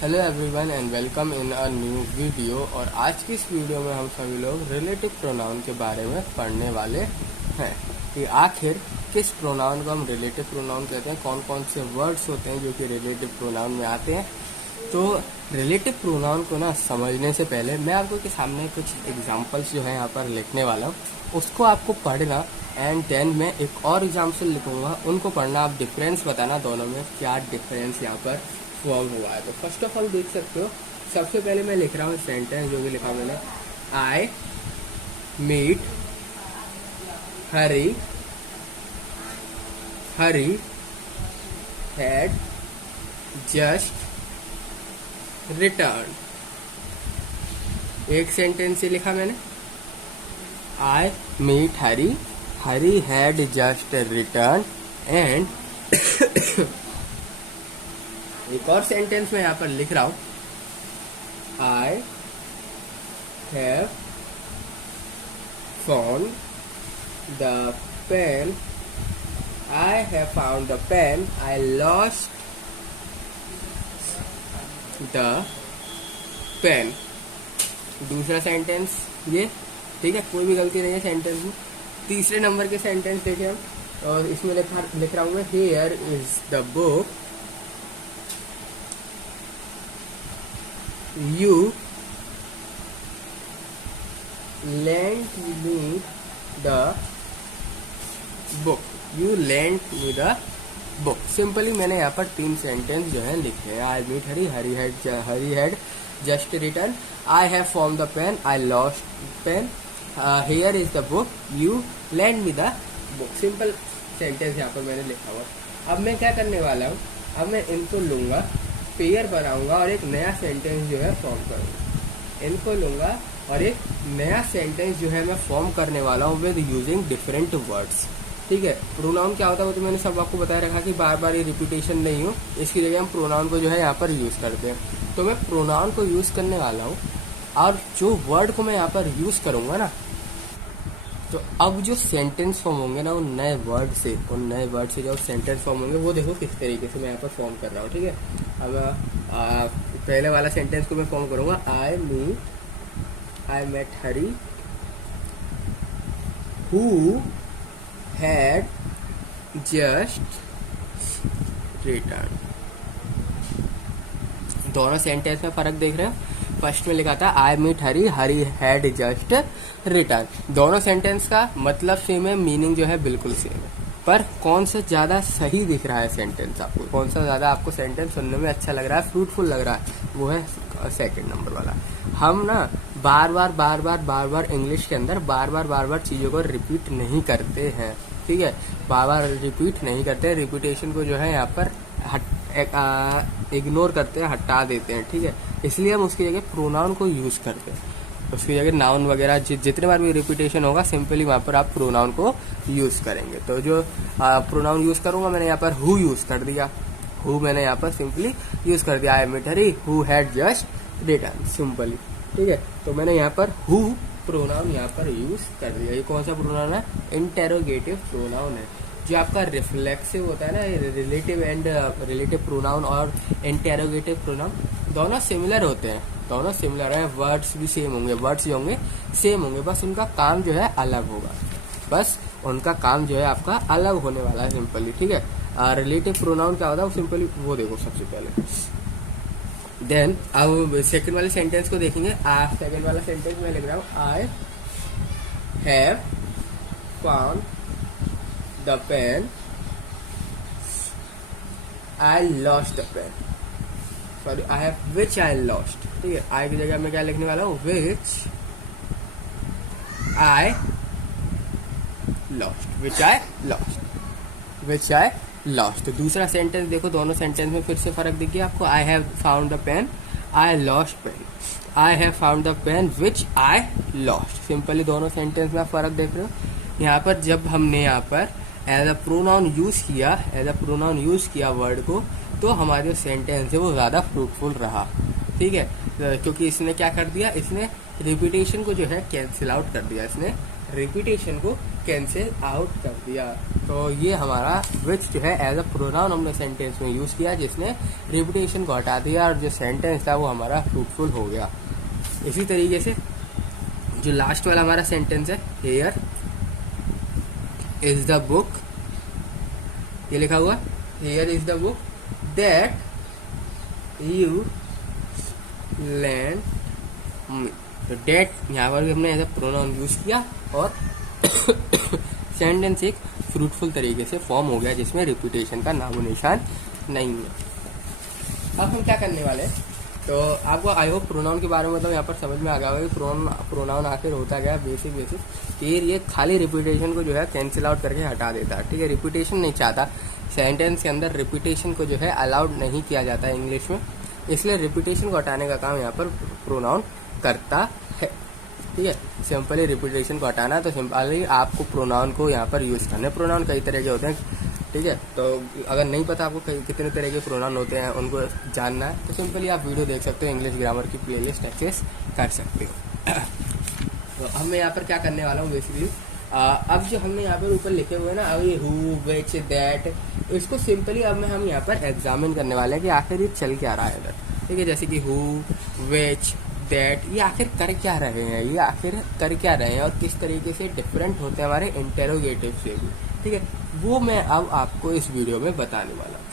Hello everyone and welcome in a new video. और आज की इस वीडियो में हम सभी लोग रिलेटिव प्रोनाउन के बारे में पढ़ने वाले हैं कि आखिर किस प्रोनाउन को हम रिलेटिव प्रोनाउन कहते हैं, कौन कौन से वर्ड्स होते हैं जो कि रिलेटिव प्रोनाउन में आते हैं। तो रिलेटिव प्रोनाउन को ना समझने से पहले मैं आपको के सामने कुछ एग्जांपल्स जो है यहाँ पर लिखने वाला हूँ, उसको आपको पढ़ना एंड देन मैं एक और एग्जाम्पल लिखूंगा, उनको पढ़ना, आप डिफरेंस बताना दोनों में क्या डिफरेंस यहाँ पर फॉर्म हुआ है। तो फर्स्ट ऑफ ऑल देख सकते हो, सबसे पहले मैं लिख रहा हूँ सेंटेंस जो भी लिखा मैंने, I meet Hari had just return. एक सेंटेंस से लिखा मैंने, I meet Hari had just return. And एक और सेंटेंस में यहाँ पर लिख रहा हूं, I have found the pen, I have found the pen, I lost the pen. दूसरा सेंटेंस ये, ठीक है, कोई भी गलती नहीं है सेंटेंस में। तीसरे नंबर के सेंटेंस देखें हम, और इसमें लिख रहा हूं मैं, here is the book you lent me the book, you lent me the book। Simply मैंने यहाँ पर तीन सेंटेंस जो है लिखे हैं। I meet Hari had just return, I have found the pen, I lost pen, here is the book, you lent me the book. Simple sentence यहाँ पर मैंने लिखा हुआ। अब मैं क्या करने वाला हूँ, अब मैं इनको लूंगा, पेयर बनाऊंगा और एक नया सेंटेंस जो है फॉर्म करूंगा। इनको लूंगा और एक नया सेंटेंस जो है मैं फॉर्म करने वाला हूँ विद यूजिंग डिफरेंट वर्ड्स। ठीक है, प्रोनाउन क्या होता है वो तो मैंने सब आपको बताया रखा कि बार बार ये रिपीटेशन नहीं हो, इसकी जगह हम प्रोनाउन को जो है यहाँ पर यूज करते हैं। तो मैं प्रोनाउन को यूज करने वाला हूँ और जो वर्ड को मैं यहाँ पर यूज करूंगा ना, तो अब जो सेंटेंस फॉर्म होंगे ना, उन नए वर्ड से जो सेंटेंस फॉर्म होंगे वो देखो किस तरीके से मैं यहाँ पर फॉर्म कर रहा हूँ। ठीक है, अब पहले वाला सेंटेंस को मैं फॉर्म करूंगा, I met Hari who had just return. दोनों सेंटेंस में फर्क देख रहे हैं। फर्स्ट में लिखा था I meet Hari had just return. दोनों सेंटेंस का मतलब सेम है, मीनिंग जो है बिल्कुल सेम है, पर कौन सा ज्यादा सही दिख रहा है सेंटेंस आपको, कौन सा ज्यादा आपको सेंटेंस सुनने में अच्छा लग रहा है, फ्रूटफुल लग रहा है, वो है सेकंड नंबर वाला। हम ना बार बार इंग्लिश के अंदर बार बार चीजों को रिपीट नहीं करते हैं। ठीक है, बार बार रिपीट नहीं करते, रिपीटेशन को जो है यहाँ पर इग्नोर करते हैं, हटा देते हैं। ठीक है, इसलिए हम उसकी जगह प्रोनाउन को यूज करते हैं। उसकी जगह नाउन वगैरह जितने बार भी रिपीटेशन होगा, सिंपली वहां पर आप प्रोनाउन को यूज करेंगे। तो जो प्रोनाउन यूज करूंगा, मैंने यहाँ पर हु यूज कर दिया, हु मैंने यहाँ पर सिंपली यूज कर दिया। I met Hari who had just return, simply. ठीक है, तो मैंने यहाँ पर हु प्रोनाउन यहाँ पर यूज कर दिया। ये कौन सा प्रोनाउन है? इंटेरोगेटिव प्रोनाउन है। जो आपका रिफ्लेक्सिव होता है ना, रिलेटिव प्रोनाउन और इंटेरोगेटिव प्रोनाउन दोनों सिमिलर होते हैं, दोनों सिमिलर है, वर्ड्स भी सेम होंगे, वर्ड्स जो होंगे सेम होंगे, बस उनका काम जो है अलग होगा, बस उनका काम जो है आपका अलग होने वाला है सिंपली। ठीक है, रिलेटिव प्रोनाउन क्या होता है वो सिंपली वो देखो सबसे पहले। देन अब सेकंड वाले सेंटेंस को देखेंगे। सेकंड वाला सेंटेंस में लिख रहा हूँ, I have found the pen, I lost the pen. Sorry, I have which I lost. ठीक है, आई की जगह मैं क्या लिखने वाला हूँ, विच आई लॉस्ट। तो दूसरा सेंटेंस देखो, दोनों सेंटेंस में फिर से फर्क दिख गया आपको। I have found the pen, I lost pen, I have found the pen which I lost. Simply दोनों सेंटेंस में फर्क देख रहे हो। यहाँ पर जब हमने यहाँ पर एज अ प्रोनाउन यूज किया वर्ड को, तो हमारे जो सेंटेंस है वो ज्यादा फ्रूटफुल रहा। ठीक है, क्योंकि इसने क्या कर दिया, इसने रिपीटेशन को जो है कैंसिल आउट कर दिया, इसने रिपीटेशन को कैंसिल आउट कर दिया। तो ये हमारा विच जो है एज अ प्रोनाउन हमने सेंटेंस में यूज किया, जिसने रिपीटेशन को हटा दिया और जो सेंटेंस था वो हमारा फ्रूटफुल हो गया। इसी तरीके से जो लास्ट वाला हमारा सेंटेंस है, हियर इज द बुक, ये लिखा हुआ here is the book that you land me. तो डेट यहाँ पर भी हमने एज अ प्रोनाउन यूज किया और सेंटेंस एक फ्रूटफुल तरीके से फॉर्म हो गया, जिसमें रिपीटेशन का नामो निशान नहीं है। अब हम क्या करने वाले हैं, तो आपको आई होप प्रोनाउन के बारे में मतलब यहाँ पर समझ में आ गया होगा कि प्रोनाउन आखिर होता गया बेसिक कि ये खाली रिपीटेशन को जो है कैंसिल आउट करके हटा देता है। ठीक है, रिपीटेशन नहीं चाहता, सेंटेंस के अंदर रिपीटेशन को जो है अलाउड नहीं किया जाता है इंग्लिश में, इसलिए रिपीटेशन को हटाने का काम यहाँ पर प्रोनाउन करता है। ठीक है, सिंपली रिपीटेशन को हटाना, तो सिंपली आपको प्रोनाउन को यहाँ पर यूज करना है। प्रोनाउन कई तरह के होते हैं, ठीक है, तो अगर नहीं पता आपको कितने तरह के प्रोनाउन होते हैं उनको जानना है तो सिंपली आप वीडियो देख सकते हो, इंग्लिश ग्रामर की प्लेलिस्ट एक्सेस कर सकते हो। तो अब मैं यहाँ पर क्या करने वाला हूँ बेसिकली, अब जो हमने यहाँ पर ऊपर लिखे हुए हैं ना, अब ये हु विच दैट, इसको सिंपली अब हम यहाँ पर एग्जामिन करने वाले हैं कि आखिर ये चल क्या रहा है इधर। ठीक है, जैसे कि हु विच दैट, ये आखिर कर क्या रहे हैं, ये आखिर कर क्या रहे हैं और किस तरीके से डिफरेंट होते हैं हमारे इंटेरोगेटिव से भी। ठीक है, वो मैं अब आपको इस वीडियो में बताने वाला हूँ,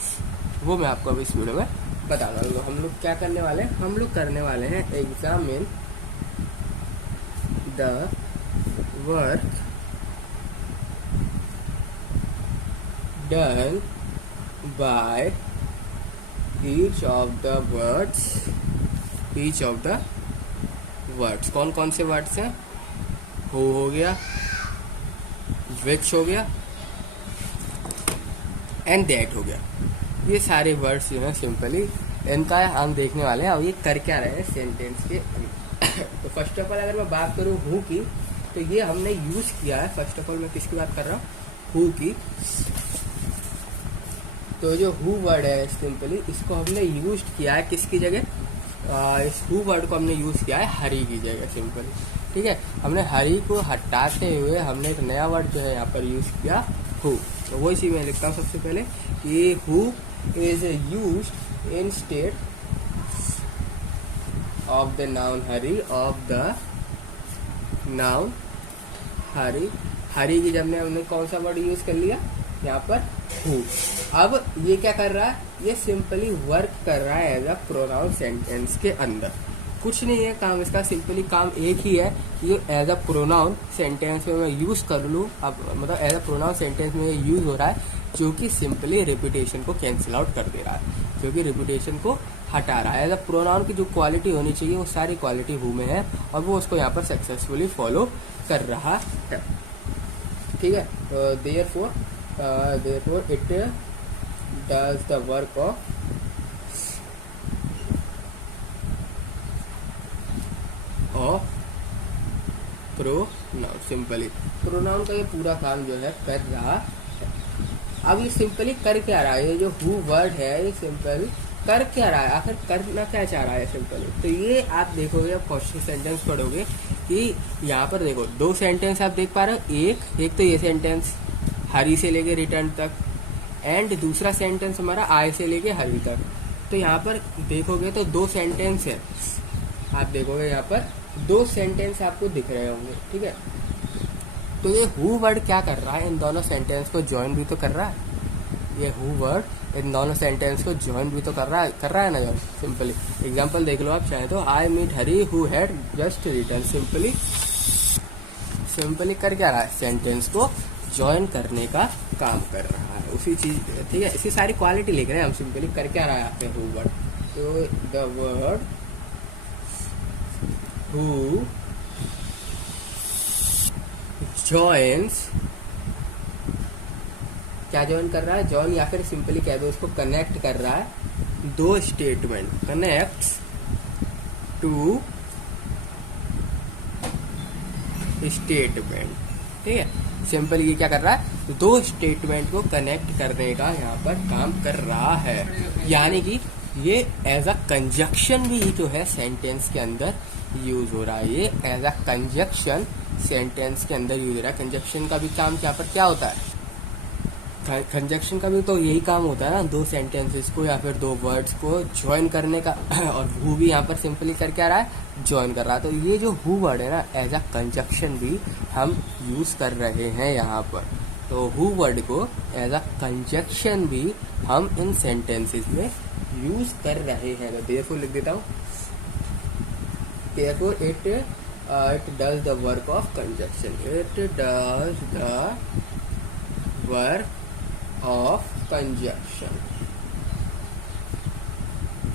वो मैं आपको अब इस वीडियो में बताने वाला हूँ। हम लोग क्या करने वाले हैं, हम लोग करने वाले हैं examine the work done by each of the words, each of the words. कौन कौन से वर्ड्स हैं, हु हो गया, विच हो गया एंड दैट हो गया, ये सारे वर्ड्स जो हैं सिंपली इनका हम देखने वाले हैं। अब ये कर क्या रहे हैं सेंटेंस के तो फर्स्ट ऑफ ऑल अगर मैं बात करूँ हु की, तो ये हमने यूज किया है। फर्स्ट ऑफ ऑल मैं किसकी बात कर रहा हूँ, हु की। तो जो हु वर्ड है सिंपली इसको हमने यूज किया है किसकी जगह, इस हु वर्ड को हमने यूज किया है हरी की जगह सिंपली। ठीक है, हमने हरी को हटाते हुए हमने एक नया वर्ड जो है यहाँ पर यूज किया हु। तो वो इसी में लिखता हूँ सबसे पहले कि who is used instead of the noun Hari, of the noun Hari. Hari की जब हमने कौन सा वर्ड यूज कर लिया यहाँ पर, हु। अब ये क्या कर रहा है, ये सिंपली वर्क कर रहा है एज अ प्रोनाउन सेंटेंस के अंदर। कुछ नहीं है काम इसका, सिंपली काम एक ही है कि ये एज अ प्रोनाउन सेंटेंस में मैं यूज कर लूँ। अब मतलब एज अ प्रोनाउन सेंटेंस में यूज हो रहा है, जो कि सिंपली रिपीटेशन को कैंसिल आउट कर दे रहा है, जो कि रिपीटेशन को हटा रहा है। एज अ प्रोनाउन की जो क्वालिटी होनी चाहिए वो सारी क्वालिटी हु में है और वो उसको यहाँ पर सक्सेसफुली फॉलो कर रहा है। ठीक है, तो therefore it does the work of pronoun. Simply pronoun का ये पूरा काम जो है कर रहा है। अब ये सिंपली कर क्या रहा है, ये जो हु वर्ड है ये सिंपली कर क्या रहा है, आखिर करना क्या चाह रहा है सिंपली। तो ये आप देखोगे, आप क्वेश्चन सेंटेंस पढ़ोगे कि यहाँ पर देखो दो सेंटेंस आप देख पा रहे हो, एक तो ये सेंटेंस हरी से लेके रिटर्न तक, एंड दूसरा सेंटेंस हमारा आय से लेके हरी तक। तो यहाँ पर देखोगे तो दो सेंटेंस है, आप देखोगे यहाँ पर दो सेंटेंस आपको दिख रहे होंगे। ठीक है, तो ये हु वर्ड क्या कर रहा है, इन दोनों सेंटेंस को ज्वाइन भी तो कर रहा है। ये हु वर्ड इन दोनों सेंटेंस को ज्वाइन भी तो कर रहा है ना यार। सिंपली एग्जांपल देख लो आप चाहे तो, I meet Hari who had just return. Simply कर क्या रहा है, सेंटेंस को ज्वाइन करने का काम कर रहा है, उसी चीज। ठीक है, इसकी सारी क्वालिटी लिख रहे हैं हम, सिंपली कर क्या रहा है आपके हु वर्ड। तो द वर्ड हु जॉइन्स, क्या ज्वाइन कर रहा है, जॉइन या फिर सिंपली कह दो उसको कनेक्ट कर रहा है दो स्टेटमेंट, कनेक्ट्स टू स्टेटमेंट। ठीक है, सिंपल ये क्या कर रहा है, दो स्टेटमेंट को कनेक्ट करने का यहाँ पर काम कर रहा है। यानी कि ये एज अ कंजक्शन भी जो है सेंटेंस के अंदर यूज हो रहा है, ये एज अ कंजक्शन सेंटेंस के अंदर यूज हो रहा है। कंजक्शन का भी काम यहाँ पर क्या होता है, कंजक्शन का भी तो यही काम होता है ना, दो सेंटेंसेस को या फिर दो वर्ड्स को ज्वाइन करने का। और हु भी यहाँ पर सिंपली कर क्या रहा है, ज्वाइन कर रहा है। तो ये जो हु वर्ड है ना, एज अ कंजक्शन भी हम यूज कर रहे हैं यहाँ पर। तो हु वर्ड को एज अ कंजक्शन भी हम इन सेंटेंसेस में यूज कर रहे हैं। तो देयरफॉर लिख देता हूँ, therefore it does the work of conjunction, it does the work of conjunction.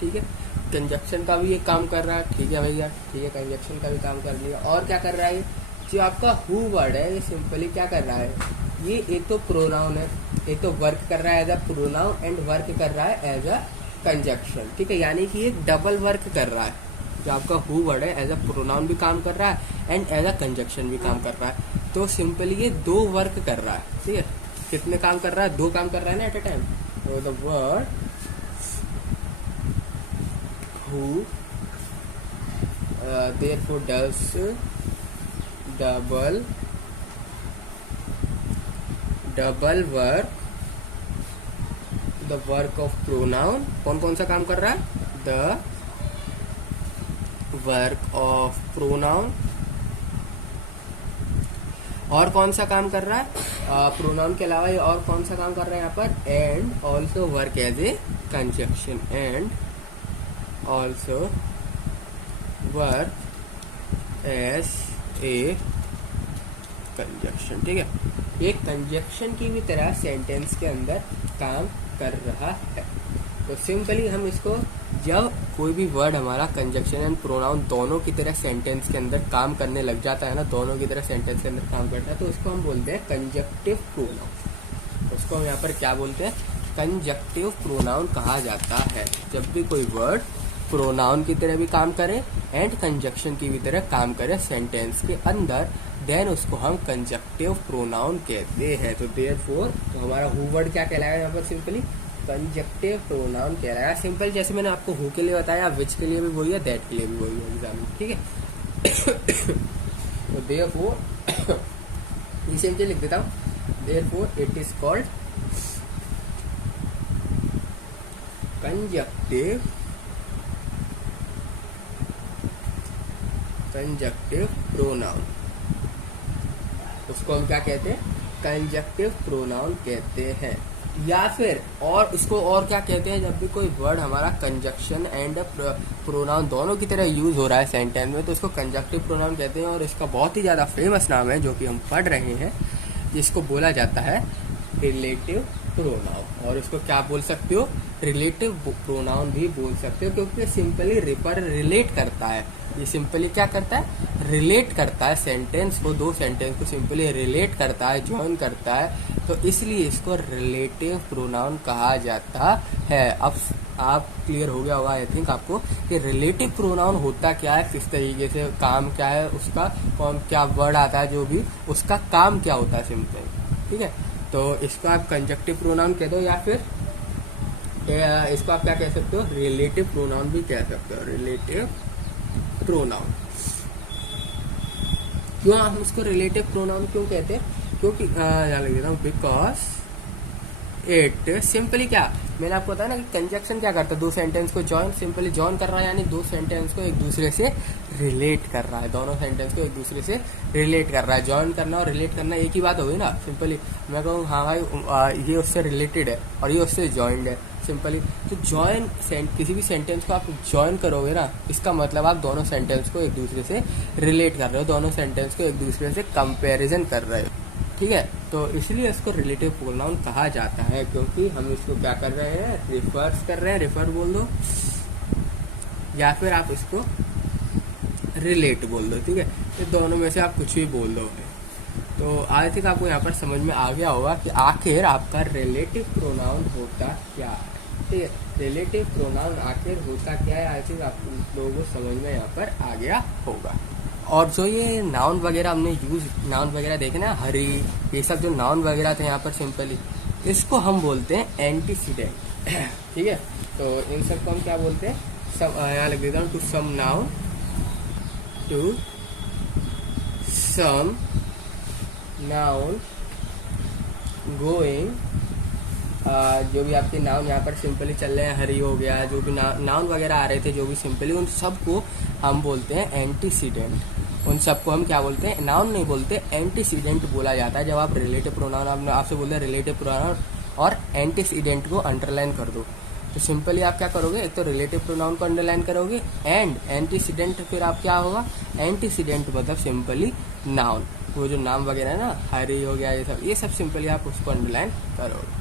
ठीक है, कंजक्शन का भी ये काम कर रहा है। ठीक है भैया, ठीक है, कंजक्शन का भी काम कर लिया। और क्या कर रहा है, जो आपका हु वर्ड है ये सिंपली क्या कर रहा है, ये एक तो प्रोनाउन है, एक तो वर्क कर रहा है as a pronoun and work कर रहा है एज अ कंजक्शन। ठीक है, यानी कि एक डबल वर्क कर रहा है। जो आपका हु वर्ड है एज अ प्रोनाउन भी काम कर रहा है एंड एज अ कंजक्शन भी काम कर रहा है। तो सिंपली ये दो वर्क कर रहा है। ठीक है, कितने काम कर रहा है, दो काम कर रहा है ना एट ए टाइम। तो the word who therefore does double work, the work of pronoun. कौन कौन सा काम कर रहा है, द वर्क ऑफ प्रोनाउन। और कौन सा काम कर रहा है, प्रोनाउन के अलावा ये और कौन सा काम कर रहा है यहाँ पर, and also work as a conjunction, and also work as a conjunction. ठीक है, एक कंजक्शन की भी तरह सेंटेंस के अंदर काम कर रहा है। तो सिंपली हम इसको, जब कोई भी वर्ड हमारा कंजक्शन एंड प्रोनाउन दोनों की तरह सेंटेंस के अंदर काम करने लग जाता है ना, दोनों की तरह सेंटेंस के अंदर काम करता है, तो उसको हम बोलते हैं कंजक्टिव प्रोनाउन। उसको हम यहाँ पर क्या बोलते हैं, कंजक्टिव प्रोनाउन कहा जाता है। जब भी कोई वर्ड प्रोनाउन की तरह भी काम करे एंड कंजक्शन की भी तरह काम करे सेंटेंस के अंदर, देन उसको हम कंजक्टिव प्रोनाउन कहते हैं। तो देयरफॉर तो हमारा हु वर्ड क्या कहलाएगा यहाँ पर, सिंपली कंजक्टिव प्रोनाउन कहलाएगा। सिंपल, जैसे मैंने आपको हु के लिए बताया, विच के लिए भी वही है, दैट के लिए भी वही है एग्जाम में। ठीक है, तो देयरफॉर ये सिंपली लिख देता हूँ, therefore it is called conjunctive pronoun. उसको हम क्या कहते हैं, कंजक्टिव प्रोनाउन कहते हैं। या फिर और इसको और क्या कहते हैं, जब भी कोई वर्ड हमारा कंजक्शन एंड प्रोनाउन दोनों की तरह यूज हो रहा है सेंटेंस में, तो इसको कंजक्टिव प्रोनाउन कहते हैं। और इसका बहुत ही ज़्यादा फेमस नाम है जो कि हम पढ़ रहे हैं, जिसको बोला जाता है रिलेटिव प्रोनाउन। और इसको क्या बोल सकते हो, रिलेटिव प्रोनाउन भी बोल सकते हो, क्योंकि सिंपली रिलेट करता है। ये सिंपली क्या करता है, रिलेट करता है सेंटेंस को, दो सेंटेंस को सिंपली रिलेट करता है, ज्वाइन करता है। तो इसलिए इसको रिलेटिव प्रोनाउन कहा जाता है। अब आप क्लियर हो गया होगा आई थिंक आपको कि रिलेटिव प्रोनाउन होता क्या है, किस तरीके से काम क्या है उसका, कौन क्या वर्ड आता है जो भी, उसका काम क्या होता है सिंपल। ठीक है, तो इसको आप कंजक्टिव प्रोनाउन कह दो, या फिर इसको आप क्या कह सकते हो, रिलेटिव प्रोनाउन भी कह सकते हो, रिलेटिव प्रोनाउन। क्यों हम इसको रिलेटिव प्रोनाउन क्यों कहते हैं, क्योंकि यहाँ लिख देता हूँ, बिकॉज इट सिंपली क्या, मैंने आपको बताया ना कि कंजक्शन क्या करता है, दो सेंटेंस को जॉइन, सिंपली जॉइन कर रहा है, यानी दो सेंटेंस को एक दूसरे से रिलेट कर रहा है, दोनों सेंटेंस को एक दूसरे से रिलेट कर रहा है। जॉइन करना और रिलेट करना एक ही बात होगी ना। सिंपली मैं कहूँ हाँ भाई ये उससे रिलेटेड है और ये उससे जॉइंड है, सिंपली। तो जॉइन किसी भी सेंटेंस को आप जॉइन करोगे ना, इसका मतलब आप दोनों सेंटेंस को एक दूसरे से रिलेट कर रहे हो, दोनों सेंटेंस को एक दूसरे से कंपेरिजन कर रहे हो। ठीक है, तो इसलिए इसको रिलेटिव प्रोनाउन कहा जाता है, क्योंकि हम इसको क्या कर रहे हैं, रिफर्स कर रहे हैं, रिफर बोल दो या फिर आप इसको रिलेट बोल दो। ठीक है, ये दोनों में से आप कुछ भी बोल दो। तो आई थिंक आपको यहाँ पर समझ में आ गया होगा कि आखिर आपका रिलेटिव प्रोनाउन होता क्या है। ठीक है, रिलेटिव प्रोनाउन आखिर होता क्या है, आई थिंक आप लोगों को समझ में यहाँ पर आ गया होगा। और जो ये नाउन वगैरह हमने नाउन वगैरह देखे ना, हरी, ये सब जो नाउन वगैरह थे यहाँ पर, सिंपली इसको हम बोलते हैं एंटीसीडेंट। ठीक है, तो इन सब को हम क्या बोलते हैं, सब यहाँ लिख देता हूँ, to some noun, to some noun going, जो भी आपके नाउन यहाँ पर सिंपली चल रहे हैं, हरी हो गया, जो भी नाउन वगैरह आ रहे थे जो भी सिंपली, उन सबको हम बोलते हैं एंटीसीडेंट। उन सबको हम क्या बोलते हैं, नाउन नहीं बोलते, एंटीसीडेंट बोला जाता है। जब आप रिलेटिव प्रोनाउन आपसे बोलते हैं रिलेटिव प्रोनाउन और एंटीसीडेंट को अंडरलाइन कर दो, तो सिंपली आप क्या करोगे, एक तो रिलेटिव प्रोनाउन को अंडरलाइन करोगे एंड एंटीसीडेंट, फिर आप क्या होगा, एंटीसीडेंट मतलब सिंपली नाउन, वो जो नाम वगैरह है ना, हरी हो गया, ये सब सिंपली आप उसको अंडरलाइन करोगे।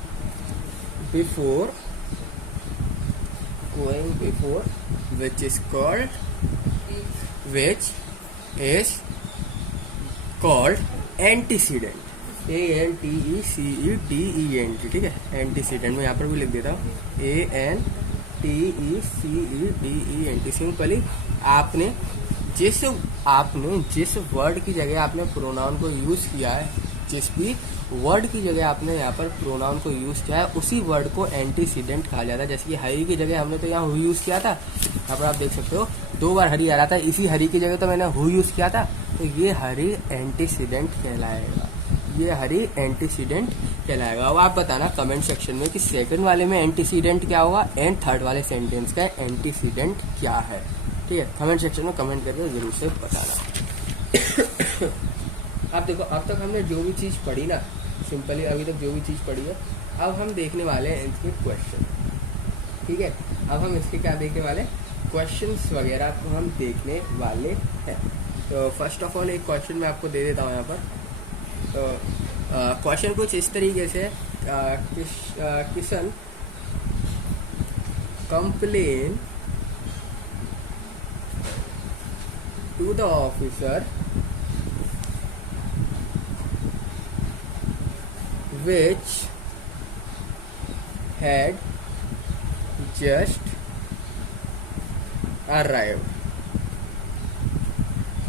Before, going before, which is called antecedent, ANTECEDENT, ठीक है, एंटीसीडेंट मैं यहाँ पर भी लिख देता हूँ, ANTECEDENT। सिंपली आपने जिस वर्ड की जगह आपने प्रोनाउन को यूज किया है, जिस भी वर्ड की जगह आपने यहाँ पर प्रोनाउन को यूज किया है, उसी वर्ड को एंटीसीडेंट कहा जाता है। जैसे कि हरी की जगह हमने तो यहाँ हु यूज किया था, यहाँ पर आप देख सकते हो 2 बार हरी आ रहा था, इसी हरी की जगह तो मैंने हु यूज किया था, तो ये हरी एंटीसीडेंट कहलाएगा, ये हरी एंटीसीडेंट कहलाएगा। अब आप बताना कमेंट सेक्शन में कि सेकंड वाले में एंटीसीडेंट क्या होगा एंड थर्ड वाले सेंटेंस का एंटीसीडेंट क्या है, ठीक है, कमेंट सेक्शन में कमेंट करके जरूर से बताना। अब देखो, अब तक हमने जो भी चीज़ पढ़ी ना, सिंपली अभी तक जो भी चीज़ पढ़ी है, अब हम देखने वाले हैं इसके क्वेश्चन, ठीक है। अब हम इसके क्या देखने वाले, क्वेश्चंस वगैरह को हम देखने वाले हैं। तो फर्स्ट ऑफ ऑल एक क्वेश्चन मैं आपको दे देता हूँ यहाँ पर। तो क्वेश्चन कुछ इस तरीके से, Kishan complain to the officer which had just arrived.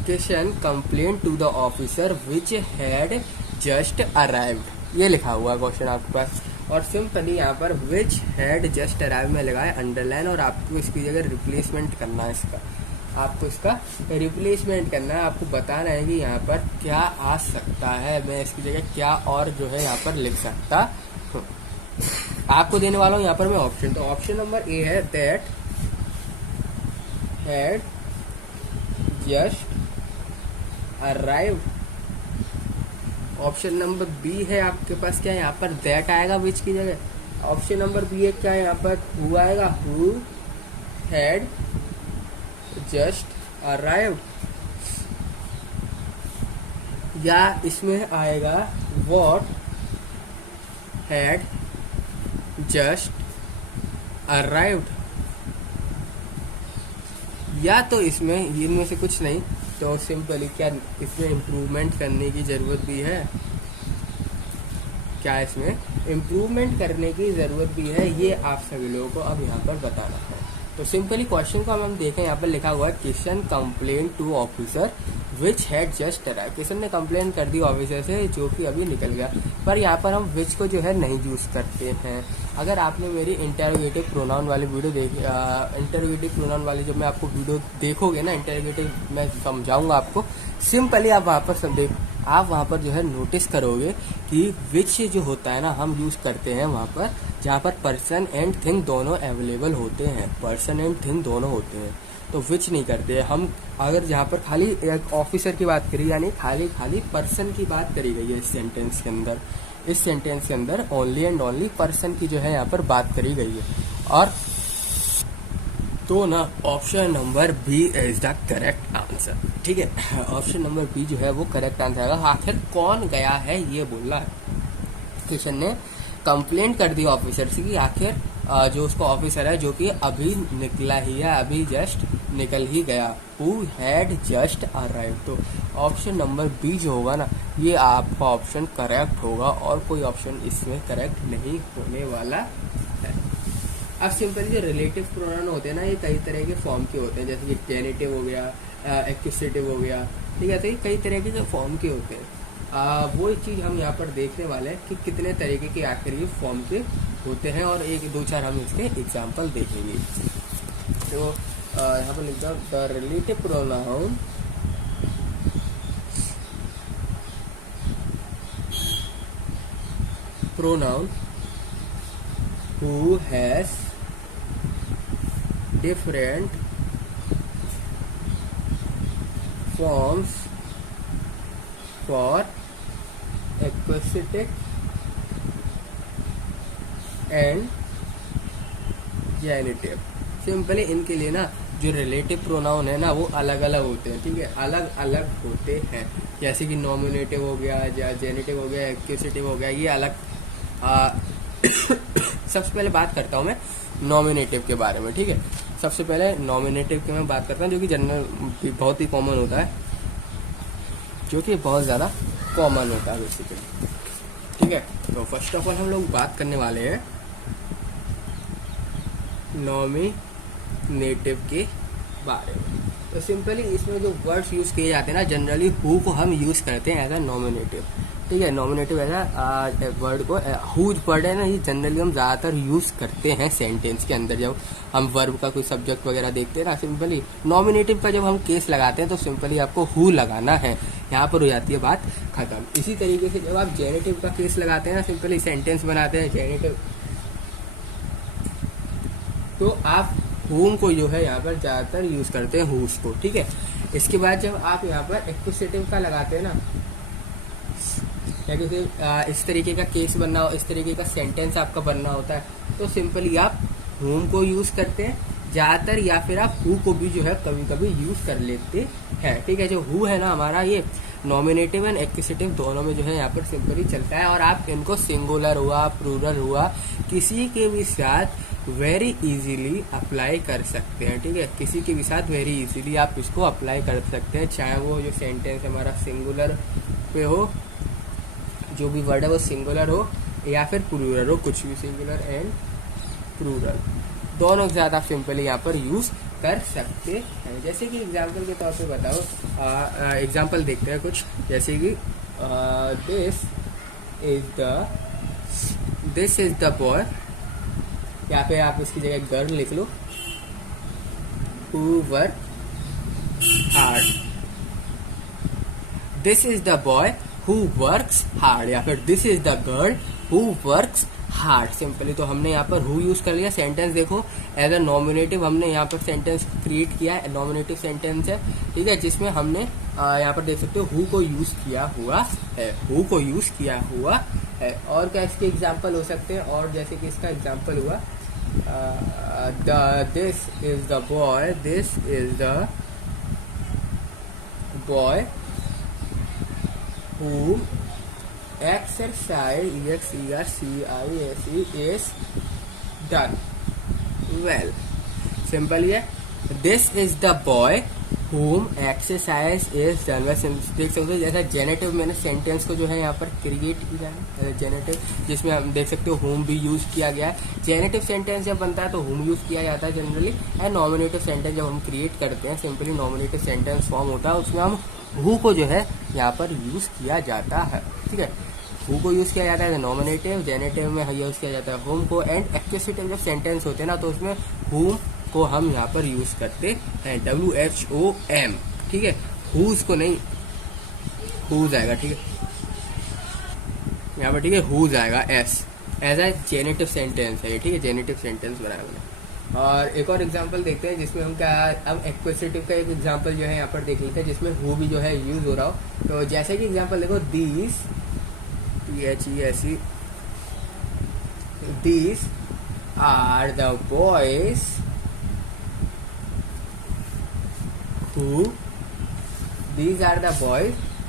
Kishan complained to the officer which had just arrived. ये लिखा हुआ है क्वेश्चन आपके पास, और सिंपली यहाँ पर which had just arrived में लगाए अंडरलाइन, और आपको इसकी जगह रिप्लेसमेंट करना है, आपको इसका रिप्लेसमेंट करना है। आपको बताना है कि यहाँ पर क्या आ सकता है, मैं इसकी जगह क्या और जो है यहाँ पर लिख सकता हूँ। आपको देने वाला हूँ यहाँ पर मैं ऑप्शन, तो ऑप्शन नंबर ए है that had just arrived. Option number B है आपके पास क्या है, यहाँ पर दैट आएगा विच की जगह। ऑप्शन नंबर बी है क्या है, यहाँ पर हु आएगा, हु हैड जस्ट अराइव्ड, या इसमें आएगा व्हाट हैड जस्ट अराइव्ड, या तो इसमें इनमें से कुछ नहीं। तो सिंपली क्या इसमें इम्प्रूवमेंट करने की ज़रूरत भी है, क्या इसमें इम्प्रूवमेंट करने की ज़रूरत भी है, ये आप सभी लोगों को अब यहाँ पर बताना है। तो सिंपली क्वेश्चन को हम देखें, यहाँ पर लिखा हुआ है Kishan complain to officer which had just arrive. Kishan ने कंप्लेन कर दी ऑफिसर से जो कि अभी निकल गया, पर यहाँ पर हम विच को जो है नहीं यूज़ करते हैं। अगर आपने मेरी इंटरोगेटिव प्रोनाउन वाली वीडियो देखी, इंटरोगेटिव प्रोनाउन वाली जब मैं आपको वीडियो देखोगे ना, इंटरोगेटिव मैं समझाऊंगा आपको, सिंपली आप वहाँ पर आप वहाँ पर जो है नोटिस करोगे कि विच जो होता है ना, हम यूज़ करते हैं वहाँ पर जहाँ पर पर्सन एंड थिंग दोनों अवेलेबल होते हैं, पर्सन एंड थिंग दोनों होते हैं, तो विच नहीं करते हम। अगर जहाँ पर खाली एक ऑफिसर की बात करी, यानी खाली पर्सन की बात करी गई है इस सेंटेंस के अंदर, इस सेंटेंस के अंदर ओनली एंड ओनली पर्सन की जो है यहाँ पर बात करी गई है। और तो ना option number B is the correct answer, ठीक है। ऑप्शन नंबर बी जो है वो करेक्ट आंसर आएगा। आखिर कौन गया है ये बोल रहा है, किशन ने कंप्लेंट कर दी ऑफिसर से कि आखिर जो उसका ऑफिसर है जो कि अभी निकला ही है, अभी जस्ट निकल ही गया, हु हैड जस्ट अराइव्ड। तो ऑप्शन नंबर बी जो होगा ना, ये आपका ऑप्शन करेक्ट होगा और कोई ऑप्शन इसमें करेक्ट नहीं होने वाला है। अब सिंपली जो रिलेटिव प्रोनाउन होते हैं ना, ये कई तरह के फॉर्म के होते हैं, जैसे कि टेनिटिव हो गया, एक्यूसेटिव हो गया, ठीक है, तो ये कई तरह के जो फॉर्म के होते हैं, वो चीज़ हम यहाँ पर देखने वाले हैं कि कितने तरीके के आखिर ये फॉर्म के होते हैं, और एक दो चार हम इसके एग्जाम्पल देखेंगे। तो यहाँ पर लिखता हूँ the relative pronoun pronoun who has different forms for accusative and genitive। Simply इनके लिए ना जो रिलेटिव प्रोनाउन है ना वो अलग अलग होते हैं, ठीक है, अलग अलग होते हैं। जैसे कि नॉमिनेटिव हो गया, जेनिटिव हो गया, एक्यूसेटिव हो गया, ये अलग। सबसे पहले बात करता हूँ मैं नॉमिनेटिव के बारे में, ठीक है। सबसे पहले नॉमिनेटिव की मैं बात करता हूँ, जो कि जनरल बहुत ही कॉमन होता है, जो कि बहुत ज़्यादा कॉमन होता है बेसिकली, ठीक है। तो फर्स्ट ऑफ ऑल हम लोग बात करने वाले हैं नॉमिनेटिव के बारे में। तो सिंपली इसमें जो वर्ड्स यूज़ किए जाते हैं ना, जनरली हु को हम यूज़ करते हैं एज अ नॉमिनेटिव, ठीक है। नॉमिनेटिव एज अ वर्ड को, हुज वर्ड है ना, ये जनरली हम ज़्यादातर यूज़ करते हैं सेंटेंस के अंदर। जब हम वर्ब का कोई सब्जेक्ट वगैरह देखते हैं ना, सिंपली नॉमिनेटिव का जब हम केस लगाते हैं तो सिंपली आपको हु लगाना है, यहाँ पर हो जाती है बात खत्म। इसी तरीके से जब आप जेनेटिव का केस लगाते हैं ना, सिंपली सेंटेंस बनाते हैं जेनेटिव, तो आप हुम को जो है यहाँ पर ज़्यादातर यूज़ करते हैं, हुज को, ठीक है। इसके बाद जब आप यहाँ पर एक्यूसेटिव का लगाते हैं ना, क्योंकि इस तरीके का केस बनना हो, इस तरीके का सेंटेंस आपका बनना होता है, तो सिंपली आप हुम को यूज़ करते हैं ज़्यादातर, या फिर आप हु को भी जो है कभी कभी यूज़ कर लेते हैं, ठीक है। जो हु है ना हमारा, ये नॉमिनेटिव एंड एक्यूसेटिव दोनों में जो है यहाँ पर सिंपली चलता है, और आप इनको सिंगुलर हुआ, प्लूरल हुआ, किसी के भी साथ वेरी इजीली अप्लाई कर सकते हैं, ठीक है। किसी के भी साथ वेरी इजीली आप इसको अप्लाई कर सकते हैं, चाहे वो जो सेंटेंस हमारा सिंगुलर पे हो, जो भी वर्ड है वो सिंगुलर हो या फिर प्लूरल हो, कुछ भी सिंगुलर एंड प्लूरल दोनों के साथ आप सिंपली यहाँ पर यूज़ कर सकते हैं। जैसे कि एग्जाम्पल के तौर पे बताओ, एग्जाम्पल देखते हैं कुछ, जैसे कि दिस इज द बॉय, यहाँ पे आप इसकी जगह गर्ल लिख लो, who work hard. This is the boy who works hard, या फिर this is the girl who works hard. Simply तो हमने यहाँ पर हु यूज कर लिया। सेंटेंस देखो, एज अ नॉमिनेटिव हमने यहाँ पर सेंटेंस क्रिएट किया है, नॉमिनेटिव सेंटेंस है, ठीक है, जिसमें हमने यहाँ पर देख सकते हो हु को यूज किया हुआ है, हु को यूज किया हुआ है। और क्या इसके एग्जाम्पल हो सकते हैं, और जैसे कि इसका एग्जाम्पल हुआ this is the boy, this is the boy who exercise is done well। Simple ये, this is the boy whom exercise is done well। देख सकते हो जैसा जेनेटिव मैंने सेंटेंस को जो है यहाँ पर क्रिएट किया है, जेनेटिव, जिसमें हम देख सकते हो whom भी यूज किया गया है। जेनेटिव सेंटेंस जब बनता है तो whom यूज किया जाता है जनरली, एंड नॉमिनेटिव सेंटेंस जब हम क्रिएट करते हैं, सिंपली नॉमिनेटिव सेंटेंस फॉर्म होता है, उसमें हम हु को जो है यहाँ पर यूज किया जाता है, ठीक है। हु को यूज किया जाता है नॉमिनेटिव, जेनेटिव में यूज किया जाता है हुम को, एंड एक्यूसेटिव जब सेंटेंस होते हैं ना तो उसमें हुम को हम यहाँ पर यूज करते हैं, WHOM, ठीक है। हुज को नहीं, हुज आएगा, ठीक है, यहाँ पर, ठीक है, हुज आएगा as, as a genitive sentence है, ठीक है, जेनेटिव सेंटेंस बनाया मैंने। और एक और एग्जांपल देखते हैं जिसमें हम क्या, अब एक्वेसिटिव का एक एग्जांपल जो है यहाँ पर देख लेते हैं, जिसमें हु भी जो है यूज हो रहा हो। तो जैसे कि एग्जांपल देखो, these are the boys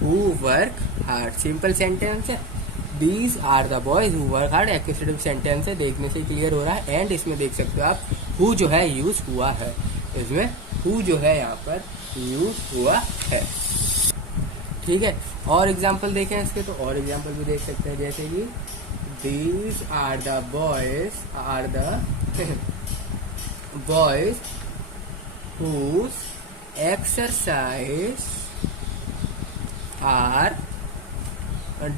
who work hard. Simple sentence है, these are the boys who work hard, accusative sentence है, देखने से क्लियर हो रहा है। एंड इसमें देख सकते हो आप हु जो है यूज हुआ है, इसमें हु जो है यहाँ पर यूज हुआ है, ठीक है। और एग्जाम्पल देखें इसके, तो और एग्जाम्पल भी देख सकते हैं, जैसे कि these are the boys whose exercise are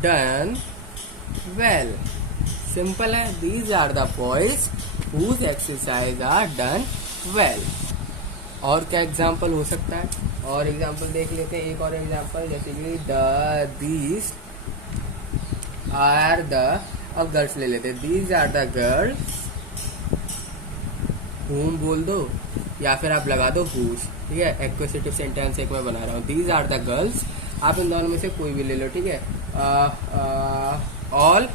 done well. Simple है, these are the boys whose exercise are done well. और क्या एग्जाम्पल हो सकता है, और एग्जाम्पल देख लेते हैं, एक और एग्जाम्पल, जैसे कि दीज आर द अब गर्ल्स ले लेते हैं, these are the girls whom बोल दो या फिर आप लगा दो whose, ठीक है। एक्विजिटिव सेंटेंस एक मैं बना रहा हूँ, दीज आर द गर्ल्स, आप इन दोनों में से कोई भी ले लो, ठीक है। ऑल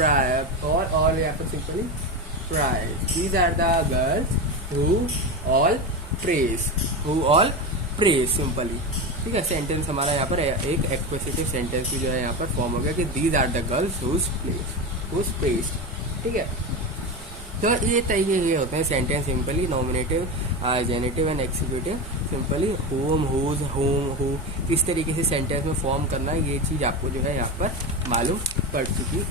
और या फिर simply prize, these are the girls who all praise simply, ठीक है। सेंटेंस हमारा यहाँ पर एक एक्विजिटिव सेंटेंस भी जो है यहाँ पर फॉर्म हो गया कि these are the girls whose praise, ठीक है। तो ये तरीके ये होते हैं sentence, simply nominative, genitive and executive, simply whom, whose, whom, who, किस तरीके से सेंटेंस में फॉर्म करना है, ये चीज़ आपको जो है यहाँ पर मालूम पड़ चुकी।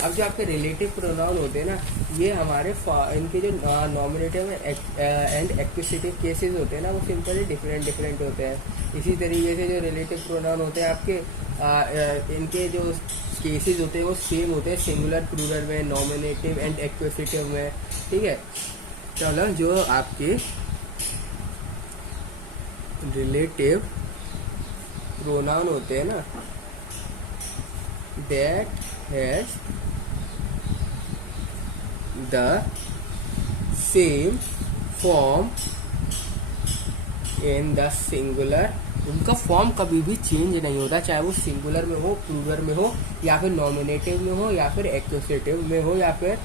अब जो आपके रिलेटिव प्रोनाउन होते हैं ना, ये हमारे इनके जो नॉमिनेटिव एंड एक्विजिटिव केसेस होते हैं ना, वो सिंपली डिफरेंट होते हैं। इसी तरीके से जो रिलेटिव प्रोनाउन होते हैं आपके इनके जो केसेस होते हैं वो सेम होते हैं, सिंगुलर, प्लूरल में, नॉमिनेटिव एंड एक्विजिटिव में, ठीक है। चलो, जो आपके रिलेटिव प्रोनाउन होते हैं ना, that has the same form in the singular, उनका फॉर्म कभी भी चेंज नहीं होता, चाहे वो सिंगुलर में हो, प्लूरल में हो, या फिर नॉमिनेटिव में हो, या फिर एक्विजिटिव में हो, या फिर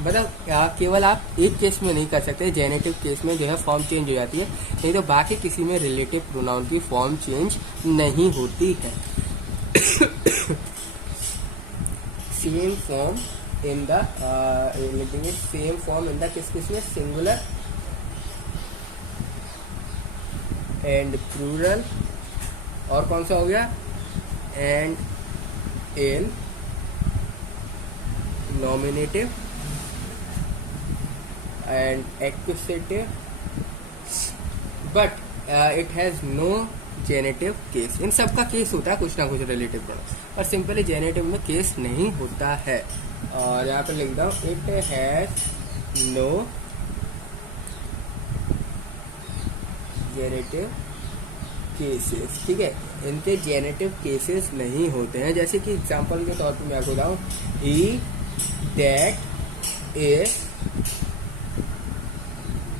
मतलब केवल आप एक केस में नहीं कर सकते, जेनेटिव केस में जो है फॉर्म चेंज हो जाती है, नहीं तो बाकी किसी में रिलेटिव प्रोनाउन की फॉर्म चेंज नहीं होती है। सेम फॉर्म इन द लिखेंगे, सेम फॉर्म इन द किस में, सिंगुलर एंड प्लूरल, और कौन सा हो गया, and in nominative and accusative, but it has no genitive case. इन सब का केस होता है कुछ ना कुछ रिलेटिव प्रोनाउन, और सिंपली जेनेटिव में केस नहीं होता है। और यहाँ पे लिख दो, it has no genitive cases, ठीक है। इनके जेनेटिव केसेस नहीं होते हैं। जैसे कि एग्जांपल के तौर पे मैं आपको बताऊं, he that is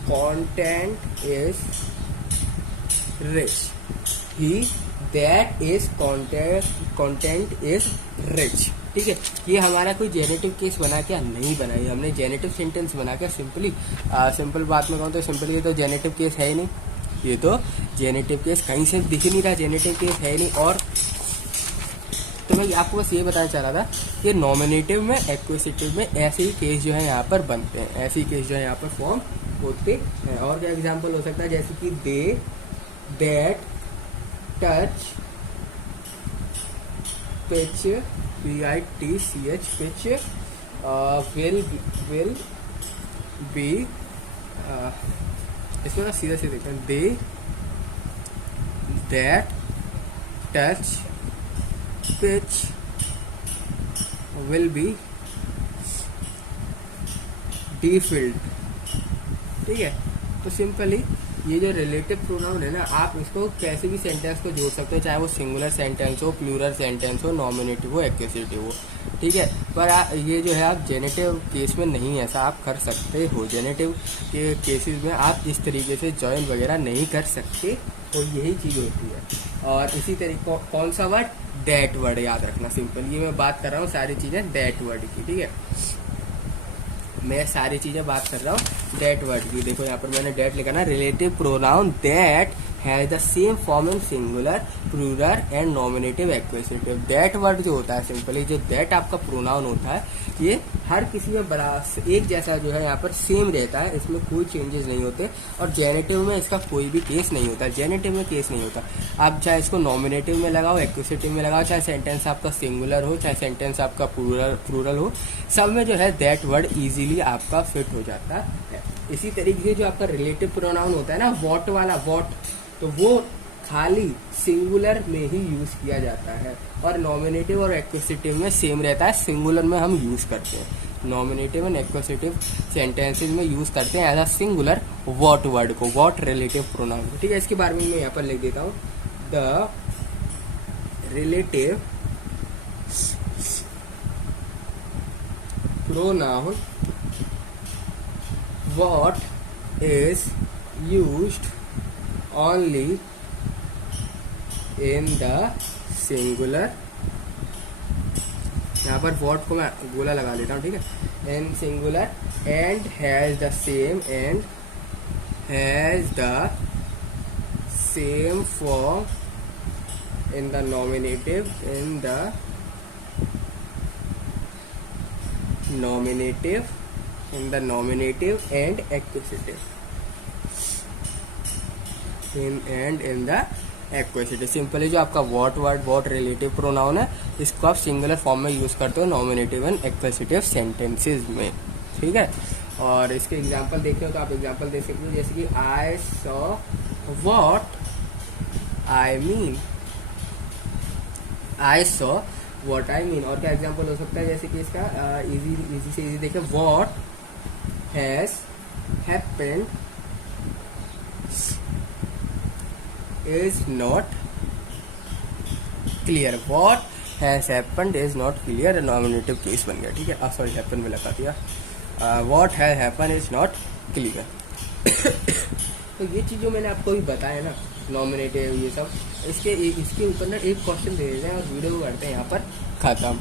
content is rich, he that is content is rich, ठीक है। ये हमारा कोई जेनेटिव केस बना के नहीं बनाई, हमने जेनेटिव सेंटेंस बना के सिंपल बात में कहूँ तो सिंपली ये तो जेनेटिव केस है ही नहीं, ये तो जेनेटिव केस कहीं से दिख नहीं रहा, जेनेटिव केस है नहीं। और तो मैं आपको बस ये बताना चाह रहा था कि नॉमिनेटिव में, एक्विजिटिव में ऐसे ही केस जो है यहाँ पर बनते हैं, ऐसे ही केस जो है यहाँ पर फॉर्म होते हैं। और क्या एग्जांपल हो सकता है, जैसे कि they, that, touch, pitch, PITCH, pitch, will be, इसमें सीधा से देखते हैं, they, that, touch, pitch, will be defiled, ठीक है। तो सिंपली ये जो रिलेटिव प्रोनाउन है ना, आप इसको कैसे भी सेंटेंस को जोड़ सकते हो, चाहे वो सिंगुलर सेंटेंस हो, प्लूरल सेंटेंस हो, नॉमिनेटिव हो, एक्विजिटिव हो, ठीक है। पर ये जो है आप जेनेटिव केस में नहीं ऐसा आप कर सकते हो, जेनेटिव के केसेस में आप इस तरीके से जॉइन वगैरह नहीं कर सकते, तो यही चीज़ होती है। और इसी तरीके कौन सा वर्ड, दैट वर्ड याद रखना, सिंपल ये मैं बात कर रहा हूँ सारी चीज़ें दैट वर्ड की, ठीक है। मैं सारी चीजें बात कर रहा हूँ दैट वर्ड की। देखो यहाँ पर मैंने दैट लिखा ना, relative pronoun that has the same form in singular, plural and nominative, acquisitive. That word जो होता है, सिंपली जो दैट आपका प्रोनाउन होता है, ये हर किसी में बराबर एक जैसा जो है यहाँ पर सेम रहता है, इसमें कोई चेंजेस नहीं होते। और जेनेटिव में इसका कोई भी केस नहीं होता, जेनेटिव में केस नहीं होता। आप चाहे इसको नॉमिनेटिव में लगाओ, एक्विजिटिव में लगाओ, चाहे सेंटेंस आपका सिंगुलर हो, चाहे सेंटेंस आपका प्लूरल हो, सब में जो है दैट वर्ड इजीली आपका फिट हो जाता है। इसी तरीके से जो आपका रिलेटिव प्रोनाउन होता है ना, वॉट वाला, वॉट, तो वो खाली सिंगुलर में ही यूज किया जाता है, और नॉमिनेटिव और एक्विजिटिव में सेम रहता है, सिंगुलर में हम यूज करते हैं, नॉमिनेटिव एंड एक्विजिटिव सेंटेंसेज में यूज करते हैं as a singular what word को, वॉट रिलेटिव प्रोनाउन, ठीक है। इसके बारे में मैं यहाँ पर लिख देता हूँ, the relative pronoun what is used only in the singular, यहाँ पर what को मैं गोला लगा लेता हूँ, ठीक है, in singular and has the same form in the nominative and accusative in the accusative. Simply जो आपका what word what relative pronoun है, इसको आप सिंगुलर फॉर्म में यूज करते हो नॉमिनेटिव एंड एक्वेसिटिव सेंटेंसेस में, ठीक है। और इसके एग्जांपल देखते हो तो आप एग्जांपल दे सकते हो, जैसे कि I saw what I mean, I saw what I mean. और क्या एग्जांपल हो सकता है, जैसे कि इसका इजी से इजी देखें, what has happened is not clear, what has happened is not clear, nominative case बन गया, ठीक है। सॉरी हैपन में लगा दिया, what has happened is not clear। तो ये चीज जो मैंने आपको भी बताया ना, नॉमिनेटिव ये सब, इसके ऊपर ना एक क्वेश्चन दे देते हैं और वीडियो को करते हैं यहाँ पर खत्म।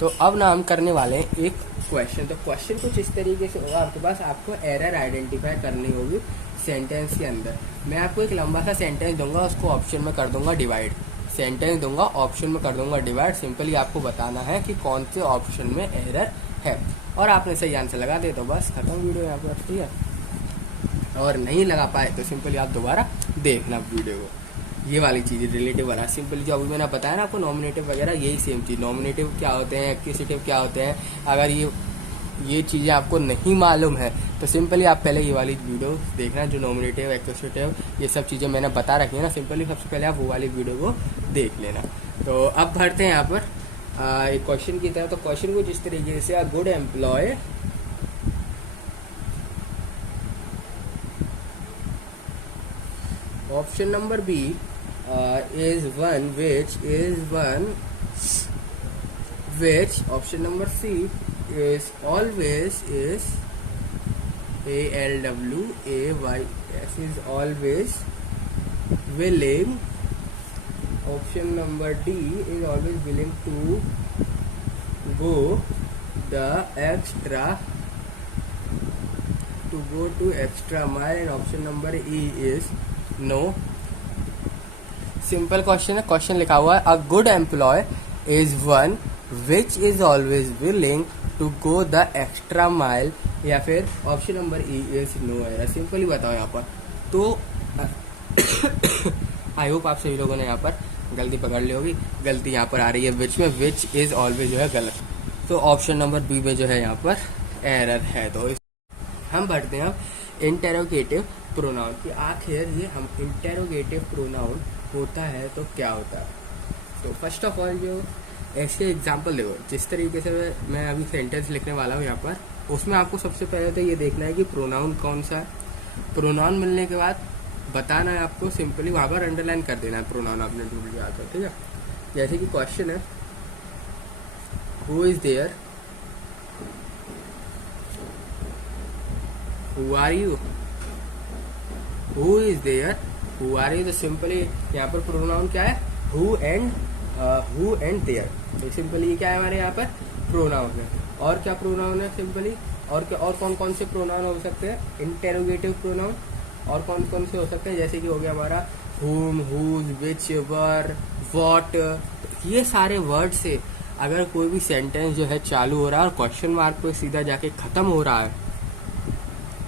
तो अब ना हम करने वाले हैं एक क्वेश्चन। तो क्वेश्चन कुछ इस तरीके से होगा आपके पास, आपको एरर आइडेंटिफाई करनी होगी सेंटेंस के अंदर। मैं आपको एक लंबा सा सेंटेंस दूंगा, उसको ऑप्शन में कर दूंगा डिवाइड, सेंटेंस दूंगा ऑप्शन में कर दूंगा डिवाइड। सिंपली आपको बताना है कि कौन से ऑप्शन में एरर है, और आपने सही आंसर लगा दे तो बस खत्म वीडियो यहाँ पर, ठीक है। और नहीं लगा पाए तो सिंपली आप दोबारा देखना वीडियो को। ये वाली चीज़ रिलेटिव वाला, सिंपली जो अभी मैंने बताया ना आपको नॉमिनेटिव वगैरह, यही सेम चीज़, नॉमिनेटिव क्या होते हैं, एक्विजिटिव क्या होते हैं। अगर ये चीज़ें आपको नहीं मालूम है तो सिंपली आप पहले ये वाली वीडियो देखना, जो नॉमिनेटिव एक्विजिटिव ये सब चीज़ें मैंने बता रखी है ना, सिंपली सबसे पहले आप वो वाली वीडियो को देख लेना। तो अब बढ़ते हैं यहाँ पर एक क्वेश्चन की तरह। तो क्वेश्चन को जिस तरीके से, a good employ option number B is one which option number C is always is ALWAYS is always willing. Option number D is always willing to go the extra mile, and option number E is no. Simple question है, question लिखा हुआ है, a good employ is one which is always willing to go the extra mile, या फिर option number E is no है। Simply बताओ यहाँ पर। तो आई होप आप सभी लोगों ने यहाँ पर गलती पकड़ ली होगी। गलती यहाँ पर आ रही है विच में, विच इज ऑलवेज जो है गलत, तो ऑप्शन नंबर बी में जो है यहाँ पर एरर है। तो हम बढ़ते हैं इंटेरोगेटिव प्रोनाउन की। आखिर ये हम इंटेरोगेटिव प्रोनाउन होता है तो क्या होता है। तो फर्स्ट ऑफ ऑल जो ऐसे एग्जांपल देखो, जिस तरीके से मैं अभी सेंटेंस लिखने वाला हूँ यहाँ पर, उसमें आपको सबसे पहले तो ये देखना है कि प्रोनाउन कौन सा है। प्रोनाउन मिलने के बाद बताना है आपको, सिंपली वहाँ पर अंडरलाइन कर देना है प्रोनाउन आपने ढूंढ लिया था, ठीक है। जैसे कि क्वेश्चन है, who is there, who are you, who is there, who are you. तो सिंपली यहाँ पर प्रोनाउन क्या है, हु एंड देयर। तो सिंपली ये क्या है हमारे यहाँ पर प्रोनाउन है। और क्या प्रोनाउन है सिंपली, और क्या, और कौन कौन से प्रोनाउन हो सकते हैं, इंटेरोगेटिव प्रोनाउन। और कौन कौन से हो सकते हैं, जैसे कि हो गया हमारा whom, whose, which, were, what। ये सारे वर्ड से अगर कोई भी सेंटेंस जो है चालू हो रहा है और क्वेश्चन मार्क पे सीधा जाके खत्म हो रहा है,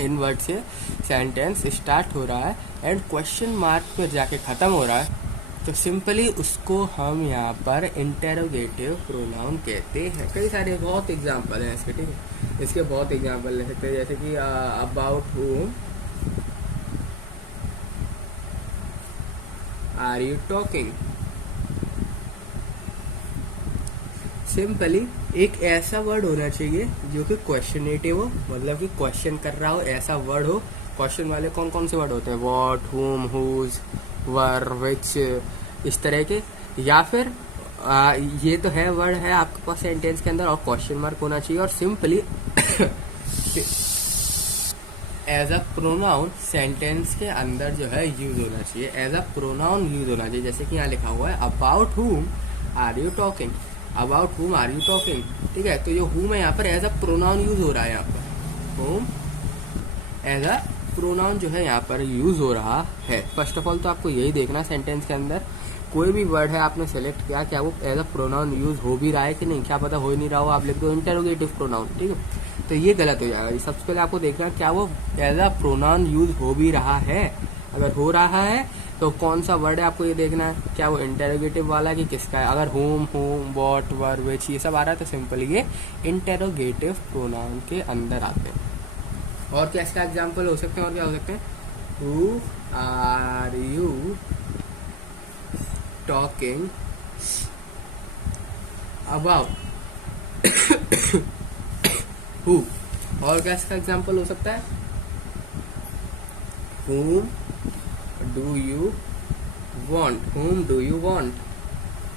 इन वर्ड से सेंटेंस स्टार्ट हो रहा है एंड क्वेश्चन मार्क पे जाके खत्म हो रहा है, तो सिंपली उसको हम यहाँ पर इंटेरोगेटिव प्रोनाउन कहते हैं। कई सारे बहुत एग्जांपल हैं इसके, ठीक है। इसके बहुत एग्जांपल ले सकते हैं, जैसे कि about whom are you talking. Simply एक ऐसा वर्ड होना चाहिए जो कि क्वेश्चनेटिव हो, मतलब कि क्वेश्चन कर रहा हो, ऐसा वर्ड हो। क्वेश्चन वाले कौन कौन से वर्ड होते हैं, व्हाट, whom, whose, वर, विच, इस तरह के। या फिर ये तो है वर्ड है आपके पास सेंटेंस के अंदर, और क्वेश्चन मार्क होना चाहिए, और simply as a pronoun sentence के अंदर जो है यूज होना चाहिए, एज अ प्रोनाउन यूज होना चाहिए। जैसे कि यहाँ लिखा हुआ है about whom are you talking, about whom are you talking, ठीक है। तो जो हुम है यहाँ पर एज अ प्रोनाउन यूज हो रहा है, यहाँ पर हुम एज अ प्रोनाउन जो है यहाँ पर यूज हो रहा है। फर्स्ट ऑफ ऑल तो आपको यही देखना सेंटेंस के अंदर कोई भी वर्ड है आपने सेलेक्ट किया, क्या वो एज अ प्रोनाउन यूज हो भी रहा है कि नहीं, क्या पता हो ही नहीं रहा हो, आप लिख दो इंटेरोगेटिव प्रोनाउन, ठीक है, तो ये गलत हो जाएगा। सबसे पहले आपको देखना क्या वो एज अ प्रोनाउन यूज हो भी रहा है। अगर हो रहा है तो कौन सा वर्ड है आपको ये देखना है, क्या वो इंटेरोगेटिव वाला है कि किसका है। अगर होम, होम, वॉट, वर, विच ये सब आ रहा है तो सिंपली ये इंटेरोगेटिव प्रोनाउन के अंदर आते हैं। और क्या इसका एग्जाम्पल हो सकते हैं, और क्या हो सकते हैं, who are you talking about, who. और क्या इसका एग्जाम्पल हो सकता है, whom do you want, whom do you want।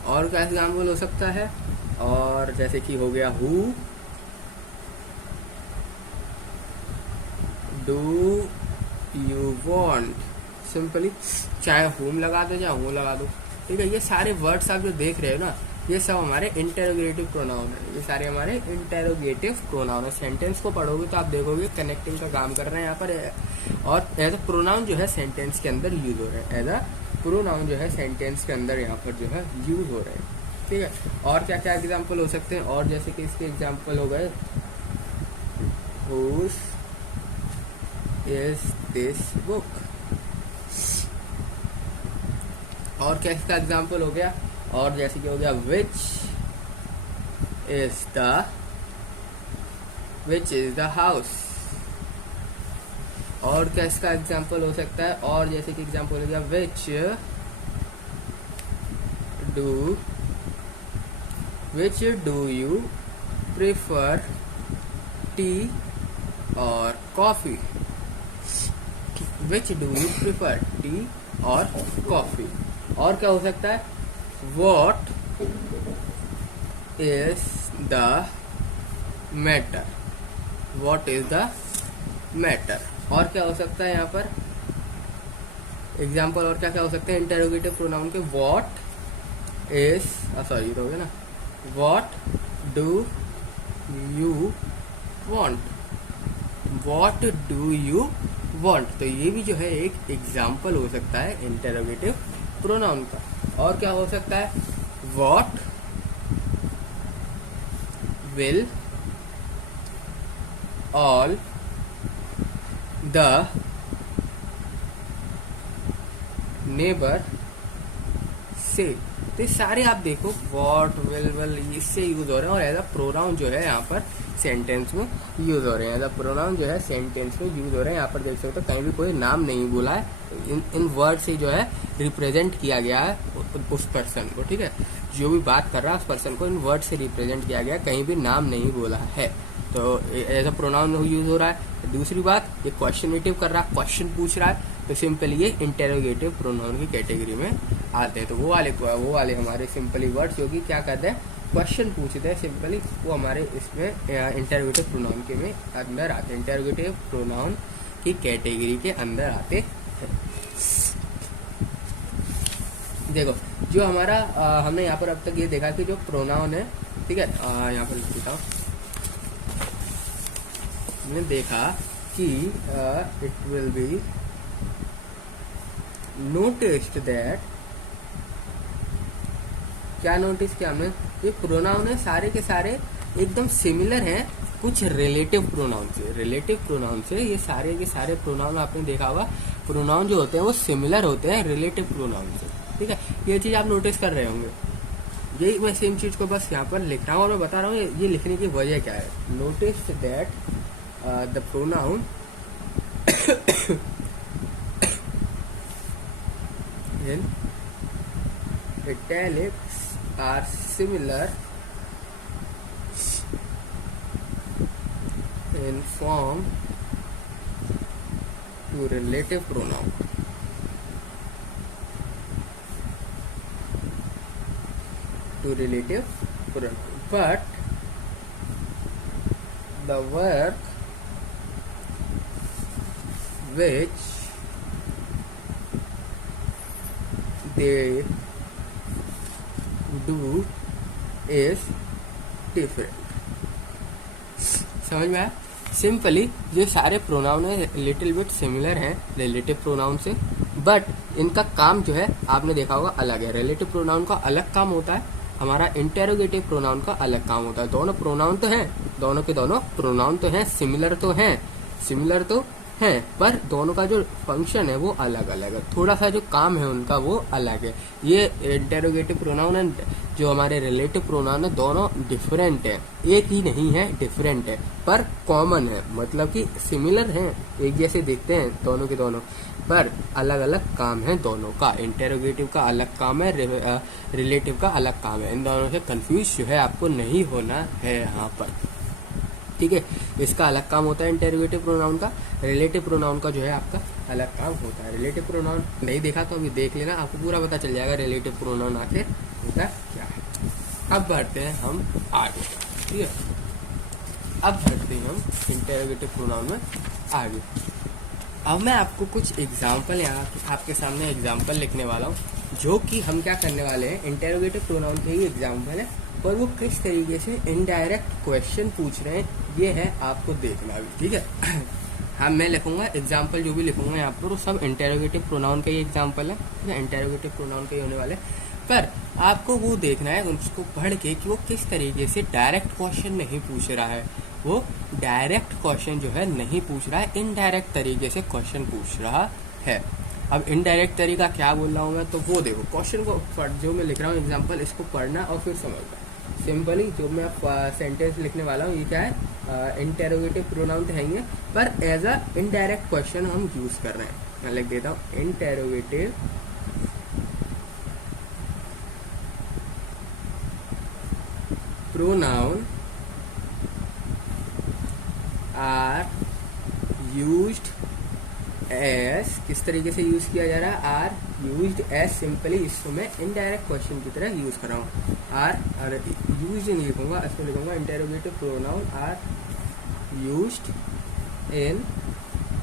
और क्या एग्जाम्पल हो सकता है, और जैसे कि हो गया who do you want, simply चाहे whom लगा दो चाहे who लगा दो, ठीक है। ये सारे वर्ड्स आप जो देख रहे हो ना, ये सब हमारे इंटेरोगेटिव प्रोनाउन है, ये सारे हमारे इंटेरोगेटिव प्रोनाउन है। सेंटेंस को पढ़ोगे तो आप देखोगे कनेक्टिंग का काम कर रहे हैं यहाँ पर, और एज अ प्रोनाउन जो है सेंटेंस के अंदर यूज हो रहे हैं, एज अ प्रोनाउन जो है सेंटेंस के अंदर यहाँ पर जो है यूज हो रहे हैं, ठीक है। और क्या क्या एग्जाम्पल हो सकते हैं, और जैसे कि इसके एग्जाम्पल हो गए whose is this book। और क्या इसका एग्जाम्पल हो गया, और जैसे कि हो गया which is the house। और क्या इसका एग्जाम्पल हो सकता है, और जैसे कि एग्जाम्पल हो गया which do you prefer tea और coffee, which do you prefer tea और coffee। और क्या हो सकता है, what is the matter, what is the matter। और क्या हो सकता है यहाँ पर एग्जाम्पल, और क्या क्या हो सकते हैं इंटेरोगेटिव प्रोनाउन के, what is सॉरी तो हो गया ना, what do you want, what do you want। तो ये भी जो है एक एग्जाम्पल हो सकता है इंटेरोगेटिव प्रोनाउन का। और क्या हो सकता है, what will all the neighbor say। तो ये सारे आप देखो वॉट, विल इससे यूज हो रहे हैं, और एज अ प्रोनाउन जो है यहाँ पर सेंटेंस में यूज हो रहे हैं, एज अ प्रोनाउन जो है सेंटेंस में यूज हो रहे हैं। यहाँ पर देख सकते हो कहीं भी कोई नाम नहीं बोला है, इन वर्ड से जो है रिप्रेजेंट किया गया है उस पर्सन को, ठीक है। जो भी बात कर रहा है उस पर्सन को इन वर्ड से रिप्रेजेंट किया गया है, कहीं भी नाम नहीं बोला है, तो एज अ प्रोनाउन यूज हो रहा है। दूसरी बात, ये क्वेश्चनेटिव कर रहा है, क्वेश्चन पूछ रहा है, तो सिंपली ये इंटेरोगेटिव प्रोनाउन की कैटेगरी में आते हैं। तो वो वाले हमारे सिंपली वर्ड्स जो कि क्या करते हैं, क्वेश्चन पूछते हैं सिंपली, वो हमारे इसमें इंटेरोगेटिव प्रोनाउन के में अंदर आते हैं, इंटेरोगेटिव प्रोनाउन की कैटेगरी के अंदर आते हैं। देखो जो हमारा हमने यहाँ पर अब तक ये देखा कि जो प्रोनाउन है, ठीक है, यहाँ पर लिखता हूँ, हमने देखा कि it will be noticed that, क्या नोटिस किया हमने, ये प्रोनाउन है सारे के सारे एकदम सिमिलर हैं कुछ रिलेटिव प्रोनाउन से। रिलेटिव प्रोनाउन से ये सारे के सारे प्रोनाउन आपने देखा होगा, प्रोनाउन जो होते हैं वो सिमिलर होते हैं रिलेटिव प्रोनाउन से, ठीक है। ये चीज आप नोटिस कर रहे होंगे, यही मैं सेम चीज को बस यहाँ पर लिख रहा हूँ और मैं बता रहा हूँ ये लिखने की वजह क्या है। Notice that the pronoun in italics are similar in form to relative pronoun। to relative pronoun, but the work which they do is different. समझ में आया? सिंपली जो सारे प्रोनाउन है लिटिल बिट सिमिलर हैं रिलेटिव प्रोनाउन से, but इनका काम जो है आपने देखा होगा अलग है। रिलेटिव प्रोनाउन का अलग काम होता है, हमारा इंटेरोगेटिव प्रोनाउन का अलग काम होता है। दोनों प्रोनाउन तो हैं, दोनों के दोनों प्रोनाउन तो हैं, सिमिलर तो हैं, पर दोनों का जो फंक्शन है वो अलग अलग है, थोड़ा सा जो काम है उनका वो अलग है। ये इंटेरोगेटिव प्रोनाउन है, जो हमारे रिलेटिव प्रोनाउन है, दोनों डिफरेंट है, एक ही नहीं है, डिफरेंट है, पर कॉमन है, मतलब कि सिमिलर हैं, एक जैसे दिखते हैं दोनों के दोनों, पर अलग अलग काम है दोनों का। इंटेरोगेटिव का अलग काम है, रिलेटिव का अलग काम है। इन दोनों से कंफ्यूज जो है आपको नहीं होना है यहाँ पर, ठीक है। इसका अलग काम होता है इंटेरोगेटिव प्रोनाउन का, रिलेटिव प्रोनाउन का जो है आपका अलग काम होता है। रिलेटिव प्रोनाउन नहीं देखा तो अभी देख लेना, आपको पूरा पता चल जाएगा रिलेटिव प्रोनाउन आखिर होता क्या है। अब बढ़ते हैं हम आगे, ठीक है। अब बढ़ते हैं हम इंटेरोगेटिव प्रोनाउन में आगे। अब मैं आपको कुछ एग्जाम्पल यहाँ आपके सामने एग्जाम्पल लिखने वाला हूँ, जो कि हम क्या करने वाले हैं, इंटेरोगेटिव प्रोनाउन के ही एग्जाम्पल है, पर वो किस तरीके से इनडायरेक्ट क्वेश्चन पूछ रहे हैं ये है आपको देखना भी, ठीक है। हाँ, मैं लिखूंगा एग्जाम्पल, जो भी लिखूंगा यहाँ पर वो सब इंटेरोगेटिव प्रोनाउन का ही एग्जाम्पल है, ठीक है, इंटेरोगेटिव प्रोनाउन के ही होने वाले। पर आपको वो देखना है उसको पढ़ के कि वो किस तरीके से डायरेक्ट क्वेश्चन नहीं पूछ रहा है, वो डायरेक्ट क्वेश्चन जो है नहीं पूछ रहा है, इनडायरेक्ट तरीके से क्वेश्चन पूछ रहा है। अब इनडायरेक्ट तरीका क्या बोल रहा हूँ मैं, तो वो देखो क्वेश्चन को जो मैं लिख रहा हूँ एग्जाम्पल, इसको पढ़ना और फिर समझना। सिंपली जो मैं सेंटेंस लिखने वाला हूँ ये क्या है, इंटेरोगेटिव प्रोनाउन तो है ही, पर एज अ इनडायरेक्ट क्वेश्चन हम यूज कर रहे हैं। मैं लिख देता हूँ interrogative pronoun are used as, किस तरीके से यूज किया जा रहा है, आर यूज्ड एस, सिंपली इसको मैं इनडायरेक्ट क्वेश्चन की तरह यूज कर रहा हूँ। आर यूज्ड नहीं लिखूंगा, इसको लिखूंगा interrogative pronoun are used in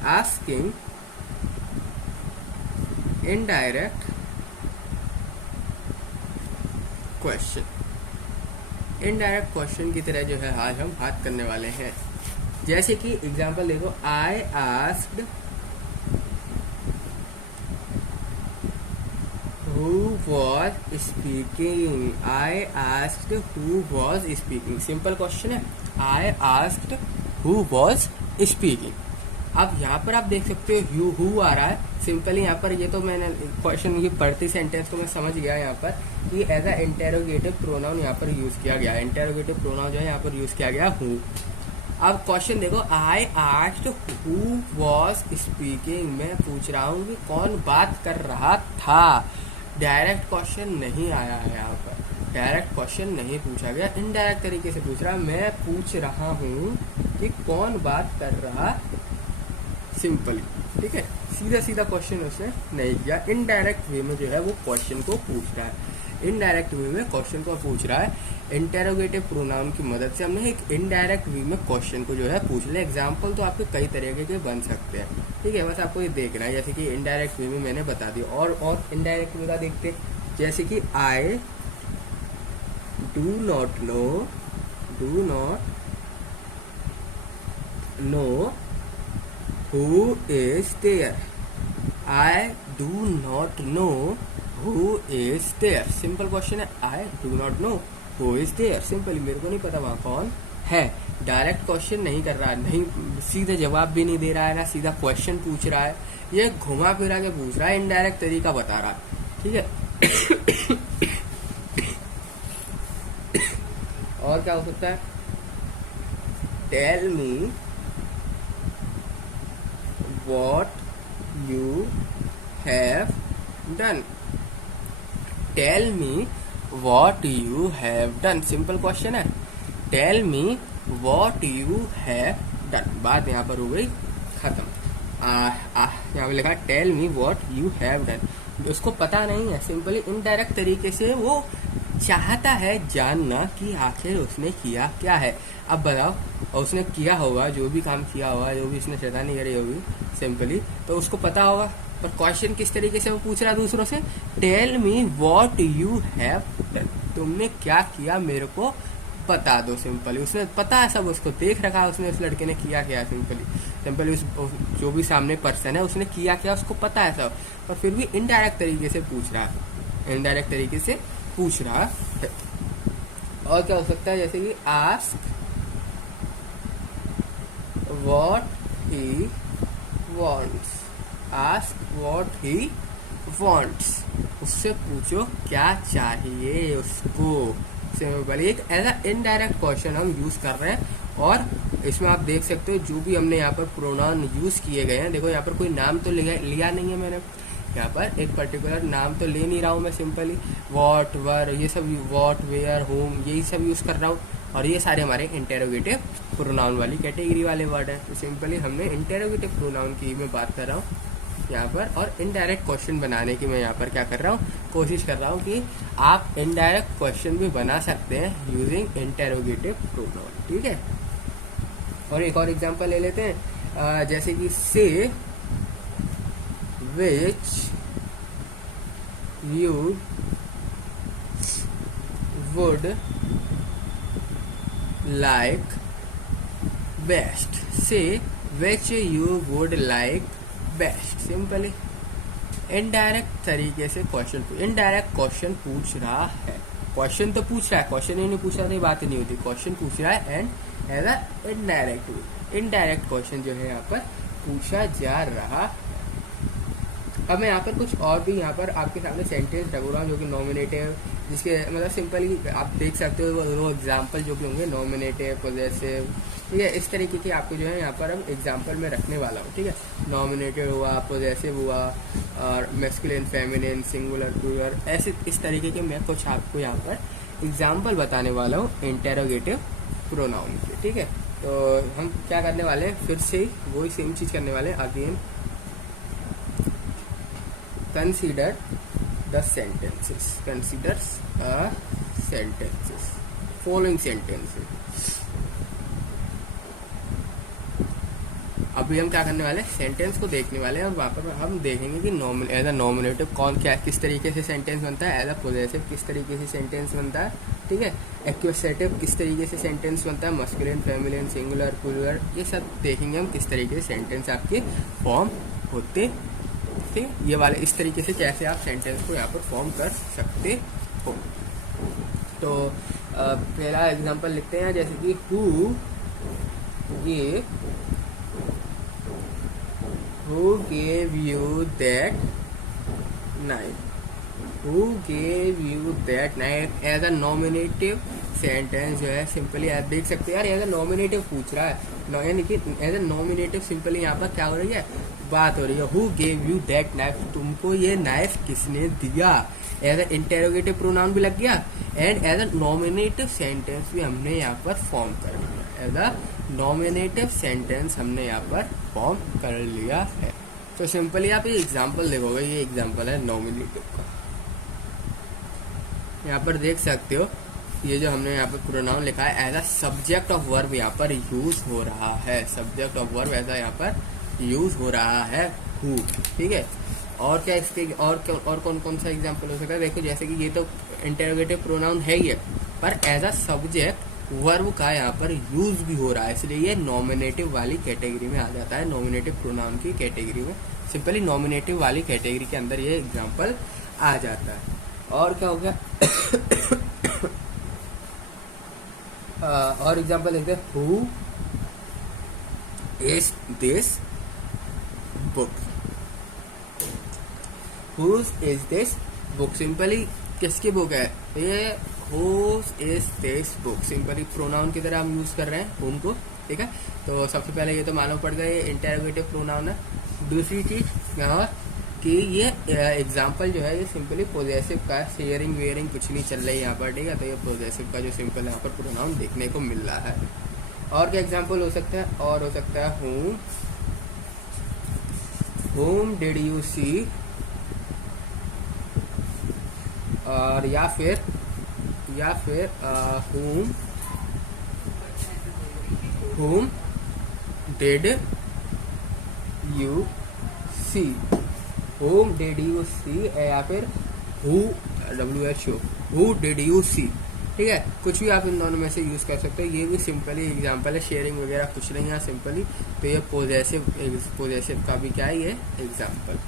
asking indirect question. Indirect question की तरह जो है आज हम बात करने वाले हैं। जैसे कि एग्जांपल देखो, I asked who was speaking, I asked who was speaking, simple question है, I asked who was speaking। अब यहाँ पर आप देख सकते हो यू हु आ रहा है, सिंपली यहाँ पर ये तो मैंने क्वेश्चन ये पढ़ती सेंटेंस को मैं समझ गया यहाँ पर कि एज अ इंटेरोगेटिव प्रोनाउन यहाँ पर यूज किया गया, इंटेरोगेटिव प्रोनाउन जो है यहाँ पर यूज किया गया हु। अब क्वेश्चन देखो, I asked who was speaking, मैं पूछ रहा हूँ कि कौन बात कर रहा था। डायरेक्ट क्वेश्चन नहीं आया है यहाँ पर, डायरेक्ट क्वेश्चन नहीं पूछा गया, इनडायरेक्ट तरीके से पूछ रहा, मैं पूछ रहा हूँ कि कौन बात कर रहा, सिंपली, ठीक है, सीधा सीधा क्वेश्चन उसने नहीं किया, इनडायरेक्ट वे में जो है वो क्वेश्चन को पूछ रहा है, इनडायरेक्ट वे में क्वेश्चन को पूछ रहा है। इंटेरोगेटिव प्रोनाउन की मदद से हमने एक इनडायरेक्ट वे में क्वेश्चन को जो है पूछ लिया। एग्जाम्पल तो आपके कई तरीके के बन सकते हैं, ठीक है, बस आपको ये देखना है। जैसे कि इनडायरेक्ट वे में मैंने बता दिया, और इनडायरेक्ट वे का देखते हैं, जैसे कि I do not know who is there, I do not know who is there, simple question है, I do not know who is there, simply मेरे को नहीं पता वहां कौन है। डायरेक्ट क्वेश्चन नहीं कर रहा है, नहीं सीधा जवाब भी नहीं दे रहा है, ना सीधा क्वेश्चन पूछ रहा है, ये घुमा फिरा के पूछ रहा है, इनडायरेक्ट तरीका बता रहा है, ठीक है। और क्या हो सकता है, tell me what you have done, tell me what you have done, simple question है, tell me what you have done, बात यहाँ पर हो गई खत्म। यहाँ पे लिखा tell me what you have done, उसको पता नहीं है, सिंपली इनडायरेक्ट तरीके से वो चाहता है जानना कि आखिर उसने किया क्या है। अब बताओ, उसने किया होगा, जो भी काम किया होगा, जो भी उसने शैतानी करी होगी सिंपली, तो उसको पता होगा। पर क्वेश्चन किस तरीके से वो पूछ रहा है दूसरों से, tell me what you have done, तुमने क्या किया मेरे को बता दो। सिंपली उसने पता है सब, उसको देख रखा है उसने, उस लड़के ने किया क्या है। सिंपली उस जो भी सामने पर्सन है उसने किया क्या उसको पता है सब, पर फिर भी इनडायरेक्ट तरीके से पूछ रहा है, इनडायरेक्ट तरीके से पूछ रहा है। और क्या हो सकता है, जैसे कि ask what he wants, ask what he wants, उससे पूछो क्या चाहिए उसको। सिंपली एक एज अ इनडायरेक्ट क्वेश्चन हम यूज कर रहे हैं। और इसमें आप देख सकते हो जो भी हमने यहाँ पर प्रोनाउन यूज किए गए हैं, देखो यहाँ पर कोई नाम तो लिया नहीं है मैंने, यहाँ पर एक पर्टिकुलर नाम तो ले नहीं रहा हूँ मैं। सिंपली वॉट, वर, ये सब, वॉट, वेयर, होम, यही सब यूज कर रहा हूँ। और ये सारे हमारे इंटेरोगेटिव प्रोनाउन वाली कैटेगरी वाले वर्ड है। तो सिंपली हमने इंटेरोगेटिव प्रोनाउन की मैं बात कर रहा हूँ यहाँ पर, और इनडायरेक्ट क्वेश्चन बनाने की मैं यहाँ पर क्या कर रहा हूँ, कोशिश कर रहा हूँ कि आप इनडायरेक्ट क्वेश्चन भी बना सकते हैं यूजिंग इंटेरोगेटिव प्रोनाउन। ठीक है, और एक और एग्जांपल ले लेते हैं, जैसे कि say which you would like best, say which you would like best. Simply indirect तरीके से क्वेश्चन, इनडायरेक्ट क्वेश्चन पूछ रहा है। क्वेश्चन तो पूछ रहा है, क्वेश्चन ही नहीं पूछ रहा तो बात ही नहीं होती। क्वेश्चन पूछ रहा है and as a indirect question जो है यहाँ पर पूछा जा रहा है। अब मैं यहाँ पर कुछ और भी यहाँ पर आपके सामने सेंटेंस रख रहा हूँ जो कि नॉमिनेटिव, जिसके मतलब सिंपली आप देख सकते हो वो एग्जाम्पल जो भी होंगे, नॉमिनेटिव, पॉजेसिव, ठीक है, इस तरीके की आपको जो है यहाँ पर अब एग्जाम्पल में रखने वाला हूँ। ठीक है, नॉमिनेटिव हुआ, पॉजेसिव हुआ, और मैस्कुलिन, फेमिनिन, सिंगुलर, प्लूरल, ऐसे इस तरीके के मैं कुछ आपको यहाँ पर एग्जाम्पल बताने वाला हूँ इंटेरोगेटिव प्रोनाउन के। ठीक है, तो हम क्या करने वाले हैं, फिर से वही सेम चीज़ करने वाले हैं। Again consider the sentences, consider sentences, following sentences। अभी हम क्या करने वाले हैं, सेंटेंस को देखने वाले हैं, और वहाँ पर हम देखेंगे कि एज अ नॉमिनेटिव कौन क्या किस तरीके से सेंटेंस बनता है, एज अ पॉजेसिव किस तरीके से सेंटेंस बनता है, ठीक है, एक्यूसेटिव किस तरीके से सेंटेंस बनता है, मस्कुलिन, फेमिनिन, सिंगुलर, प्लूरल, ये सब देखेंगे हम किस तरीके से सेंटेंस आपके फॉर्म होते। ये वाले इस तरीके से कैसे आप सेंटेंस को यहाँ पर फॉर्म कर सकते हो। तो पहला एग्जांपल लिखते हैं, जैसे कि who gave you that knife, who gave you that knife as a nominative sentence जो है सिंपली आप देख सकते हैं यार, एज अ नॉमिनेटिव पूछ रहा है, यानी कि एज अ नॉमिनेटिव सिंपली यहाँ पर क्या हो रही है, बात हो रही है। Who gave you that knife, तुमको ये नाइफ किसने दिया, एज अ इंटेरोगेटिव प्रोनाउन भी लग गया and as a nominative sentence भी हमने यहाँ पर फॉर्म कर लिया, एज अ नॉमिनेटिव सेंटेंस हमने यहाँ पर फॉर्म कर लिया है। तो सिंपली आप ये एग्जाम्पल देखोगे, ये एग्जाम्पल है नॉमिनेटिव का, यहाँ पर देख सकते हो ये जो हमने यहाँ पर प्रोनाउन लिखा है as a subject of verb यहाँ पर यूज हो रहा है, सब्जेक्ट ऑफ वर्ब ऐसा यहाँ पर यूज हो रहा है हु। ठीक है, और क्या इसके और कौन कौन सा एग्जांपल हो सकता है, देखो जैसे कि ये तो इंटरोगेटिव प्रोनाउन है ही है, पर एज अ सब्जेक्ट वर्ब का यहाँ पर यूज भी हो रहा है, इसलिए ये नॉमिनेटिव वाली कैटेगरी में आ जाता है, नॉमिनेटिव प्रोनाउन की कैटेगरी में, सिंपली नॉमिनेटिव वाली कैटेगरी के अंदर ये एग्जाम्पल आ जाता है। और क्या हो गया और एग्जाम्पल देखते हैं, who is this book, whose is this book, simply किसकी बुक है ये, whose is this book, simply pronoun की तरह हम यूज कर रहे हैं हुम को। ठीक है, तो सबसे पहले ये तो मालूम पड़ गया ये इंटरोगेटिव प्रोनाउन है। दूसरी चीज यहाँ कि ये एग्जाम्पल जो है ये सिंपली पॉजेसिव का, शेयरिंग वेयरिंग कुछ नहीं चल रही है यहाँ पर। ठीक है, तो ये पॉजेसिव का जो सिंपल यहाँ पर प्रोनाउन देखने को मिल रहा है। और क्या एग्जाम्पल हो सकता है, और हो सकता है whom did you see, और या फिर या फिर whom did you see, whom did you see, या फिर who did you see, ठीक है। कुछ भी आप इन दोनों में से यूज कर सकते हो। ये भी सिंपली एग्जांपल है, शेयरिंग वगैरह कुछ नहीं है सिंपली। तो ये पोजेसिव का भी क्या है, ये एग्जांपल।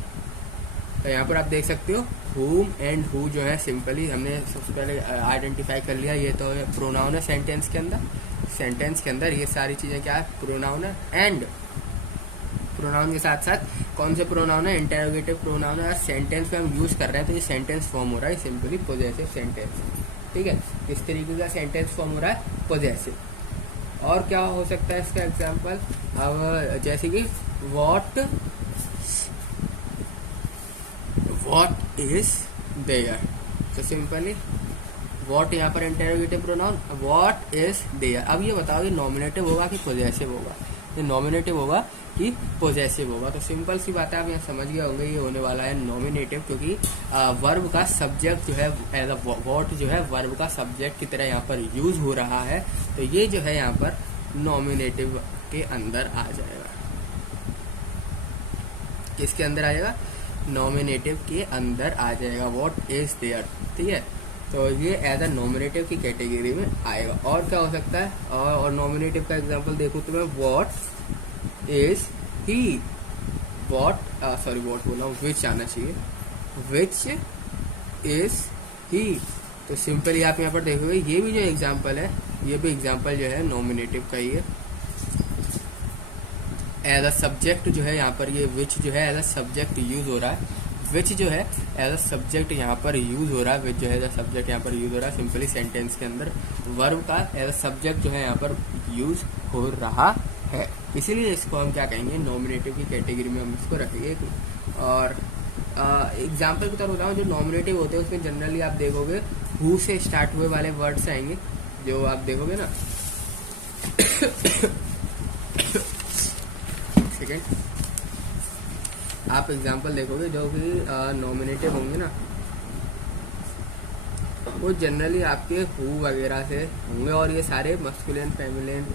तो यहाँ पर आप देख सकते हो whom एंड who जो है सिंपली हमने सबसे पहले आइडेंटिफाई कर लिया। ये तो प्रोनाउन है सेंटेंस के अंदर ये सारी चीजें क्या है, प्रोनाउन है। एंड प्रोनाउन के साथ साथ कौन से प्रोनाउन है, इंटरोगेटिव प्रोनाउन है। सेंटेंस में हम यूज कर रहे हैं तो ये सेंटेंस फॉर्म हो रहा है सिंपली पोजेसिव सेंटेंस, ठीक है। इस तरीके का सेंटेंस फॉर्म हो रहा है पोजेसिव। और क्या हो सकता है इसका एग्जांपल, अब जैसे कि व्हाट इज देयर, तो सिंपली व्हाट यहाँ पर interrogative pronoun, what is there. अब ये बताओ ये नॉमिनेटिव होगा कि पोजेसिव होगा, ये नॉमिनेटिव होगा कि पोजेसिव होगा। तो सिंपल सी बात है, आप यहाँ समझ गए होंगे ये होने वाला है नॉमिनेटिव, क्योंकि वर्ब का सब्जेक्ट जो है एज अ व्हाट जो है वर्ब का सब्जेक्ट की तरह यहाँ पर यूज हो रहा है। तो ये जो है यहाँ पर नॉमिनेटिव के अंदर आ जाएगा। किसके अंदर आएगा, नॉमिनेटिव के अंदर आ जाएगा, व्हाट इज देयर, ठीक है। तो ये एज अ नॉमिनेटिव की कैटेगरी में आएगा। और क्या हो सकता है, और नॉमिनेटिव का एग्जांपल देखो तो मैं व्हाट इज ही, व्हाट बोला हूँ, विच आना चाहिए, विच इज ही। तो सिंपली आप यहाँ पर देखोगे ये भी जो एग्जांपल है, ये भी एग्जांपल जो है नॉमिनेटिव का ही है। एज अ सब्जेक्ट जो है यहाँ पर ये विच जो है एज अ सब्जेक्ट यूज हो रहा है, विच जो है एज अ सब्जेक्ट यहाँ पर यूज हो रहा है, विच जो है एज अ सब्जेक्ट यहाँ पर यूज हो रहा है सिंपली सेंटेंस के अंदर। वर्ब का एज अ सब्जेक्ट जो है यहाँ पर यूज हो रहा है, इसीलिए इसको हम क्या कहेंगे, नॉमिनेटिव की कैटेगरी में हम इसको रखेंगे। और एग्जाम्पल की तरफ बताऊँ, जो नॉमिनेटिव होते हैं उसमें जनरली आप देखोगे हु से स्टार्ट हुए वाले वर्ड्स आएंगे, जो आप देखोगे ना सेकेंड, आप एग्जाम्पल देखोगे जो कि नॉमिनेटिव होंगे ना, वो जनरली आपके हु वगैरह से होंगे। और ये सारे मस्कुलिन, फेमिनिन,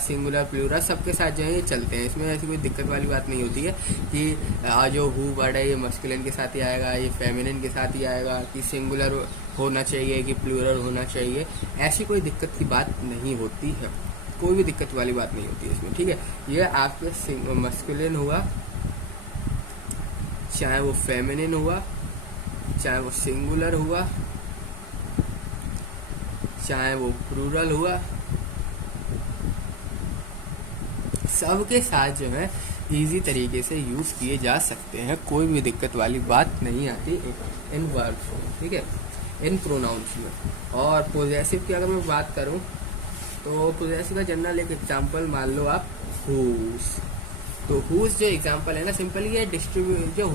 सिंगुलर, प्लूरल सबके साथ जो है ये चलते हैं। इसमें ऐसी कोई दिक्कत वाली बात नहीं होती है कि जो हु वर्ड है ये मस्कुलिन के साथ ही आएगा, ये फेमिनिन के साथ ही आएगा, कि सिंगुलर होना चाहिए कि प्लूरल होना चाहिए। ऐसी कोई दिक्कत की बात नहीं होती है, कोई भी दिक्कत वाली बात नहीं होती है इसमें, ठीक है। ये आपके मस्कुलिन हुआ, चाहे वो फेमिनिन हुआ, चाहे वो सिंगुलर हुआ, चाहे वो प्लूरल हुआ, सबके साथ जो है इजी तरीके से यूज किए जा सकते हैं, कोई भी दिक्कत वाली बात नहीं आती इन वर्ड्स में, ठीक है, इन प्रोनाउंस में। और पोजेसिव की अगर मैं बात करूं तो पोजेसिव का जनरल एक एग्जांपल मान लो आप हुज। तो हुज जो एग्जांपल है ना, सिंपली ये डिस्ट्रीब्यूट जो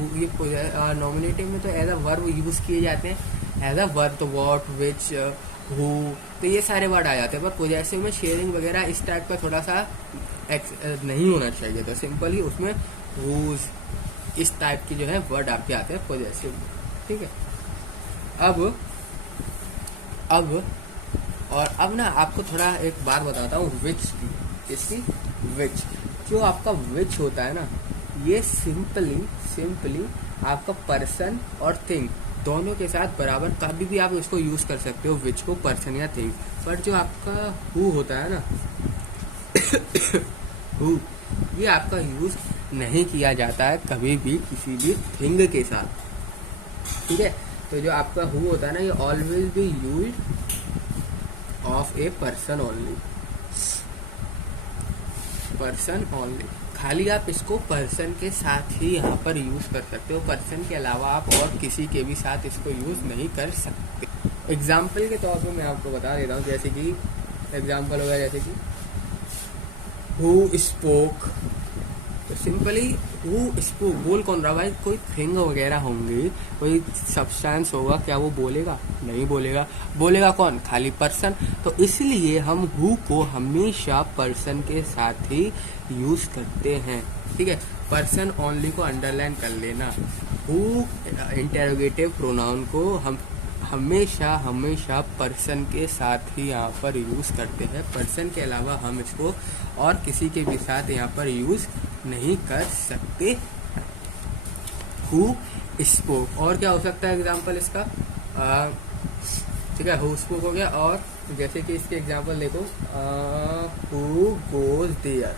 ये नॉमिनेटिव में तो एज अ वर्ब यूज किए जाते हैं, एज अ वर्ब तो व्हाट, विच, हु, तो ये सारे वर्ड आ जाते हैं। पर पोजेसिव में शेयरिंग वगैरह इस टाइप का थोड़ा सा नहीं होना चाहिए, तो सिंपली उसमें हुज इस टाइप की जो है वर्ड आपके आते हैं पोजेसिव, ठीक है। अब ना आपको थोड़ा एक बात बताता हूँ विच की। इसकी विच, जो आपका विच होता है ना, ये सिंपली आपका पर्सन और थिंग दोनों के साथ बराबर कभी भी आप इसको यूज कर सकते हो, विच को, पर्सन या थिंग। पर जो आपका हु होता है ना हु, ये आपका यूज नहीं किया जाता है कभी भी किसी भी थिंग के साथ, ठीक है। तो जो आपका हु होता है ना, ये always be used of a person only, person only. खाली आप इसको पर्सन के साथ ही यहाँ पर यूज कर सकते हो, पर्सन के अलावा आप और किसी के भी साथ इसको यूज नहीं कर सकते। एग्जाम्पल के तौर पर मैं आपको बता देता हूँ, जैसे कि एग्जाम्पल होगा जैसे कि हु स्पोक, तो सिंपली हु स्पोक, बोल कौन रहा भाई, कोई थिंग वगैरह होंगी, कोई सब्सटेंस होगा, क्या वो बोलेगा? नहीं बोलेगा। बोलेगा कौन? खाली पर्सन। तो इसलिए हम हु को हमेशा पर्सन के साथ ही यूज करते हैं, ठीक है। पर्सन ओनली को अंडरलाइन कर लेना। हु इंटेरोगेटिव प्रोनाउन को हम हमेशा हमेशा पर्सन के साथ ही यहाँ पर यूज़ करते हैं। पर्सन के अलावा हम इसको और किसी के भी साथ यहाँ पर यूज़ नहीं कर सकते। हु स्पोक, और क्या हो सकता है एग्जाम्पल इसका, ठीक है, हु स्पोक हो गया। और जैसे कि इसके एग्जाम्पल देखो, हु गोज देयर,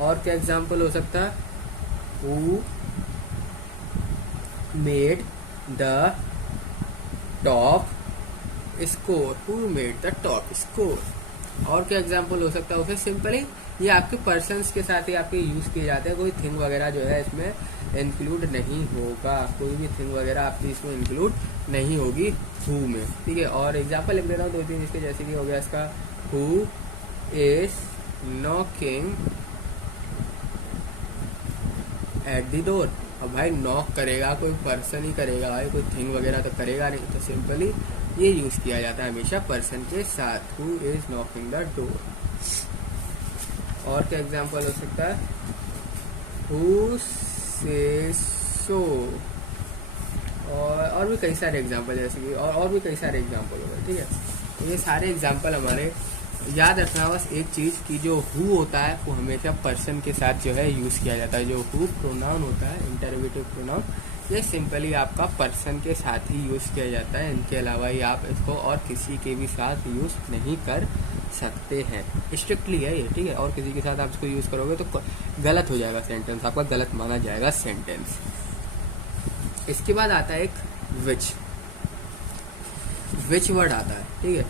और क्या एग्जाम्पल हो सकता है, who made the top score, who made the top score. और क्या एग्जाम्पल हो सकता है, उसे सिंपली ये आपके पर्सन्स के साथ ही आपके यूज़ किए जाते हैं। कोई थिंग वगैरह जो है इसमें इंक्लूड नहीं होगा, कोई भी थिंग वगैरह आपकी इसमें इंक्लूड नहीं होगी हु में, ठीक है। और एग्जाम्पल लिख देता हूँ 2-3 इसके, जैसे कि हो गया इसका, who is knocking at the door. अब भाई नॉक करेगा कोई पर्सन ही करेगा भाई, कोई थिंग वगैरह तो करेगा नहीं, तो सिंपली ये यूज़ किया जाता है हमेशा पर्सन के साथ, who is knocking the door. और क्या एग्जाम्पल हो सकता है, हु से सो, और भी कई सारे एग्जाम्पल, जैसे कि और भी कई सारे एग्जाम्पल हो गए, ठीक है। तो ये सारे एग्जाम्पल हमारे याद रखना बस एक चीज़ कि जो हु होता है वो हमेशा पर्सन के साथ जो है यूज़ किया जाता है। जो हु प्रोनाउन होता है, इंटरोगेटिव प्रोनाउन, ये सिंपली आपका पर्सन के साथ ही यूज़ किया जाता है। इनके अलावा ही आप इसको और किसी के भी साथ यूज़ नहीं कर सकते हैं, स्ट्रिक्टली है ये, ठीक है। और किसी के साथ आप इसको यूज़ करोगे तो गलत हो जाएगा सेंटेंस, आपका गलत माना जाएगा सेंटेंस। इसके बाद आता है एक विच वर्ड आता है, ठीक है।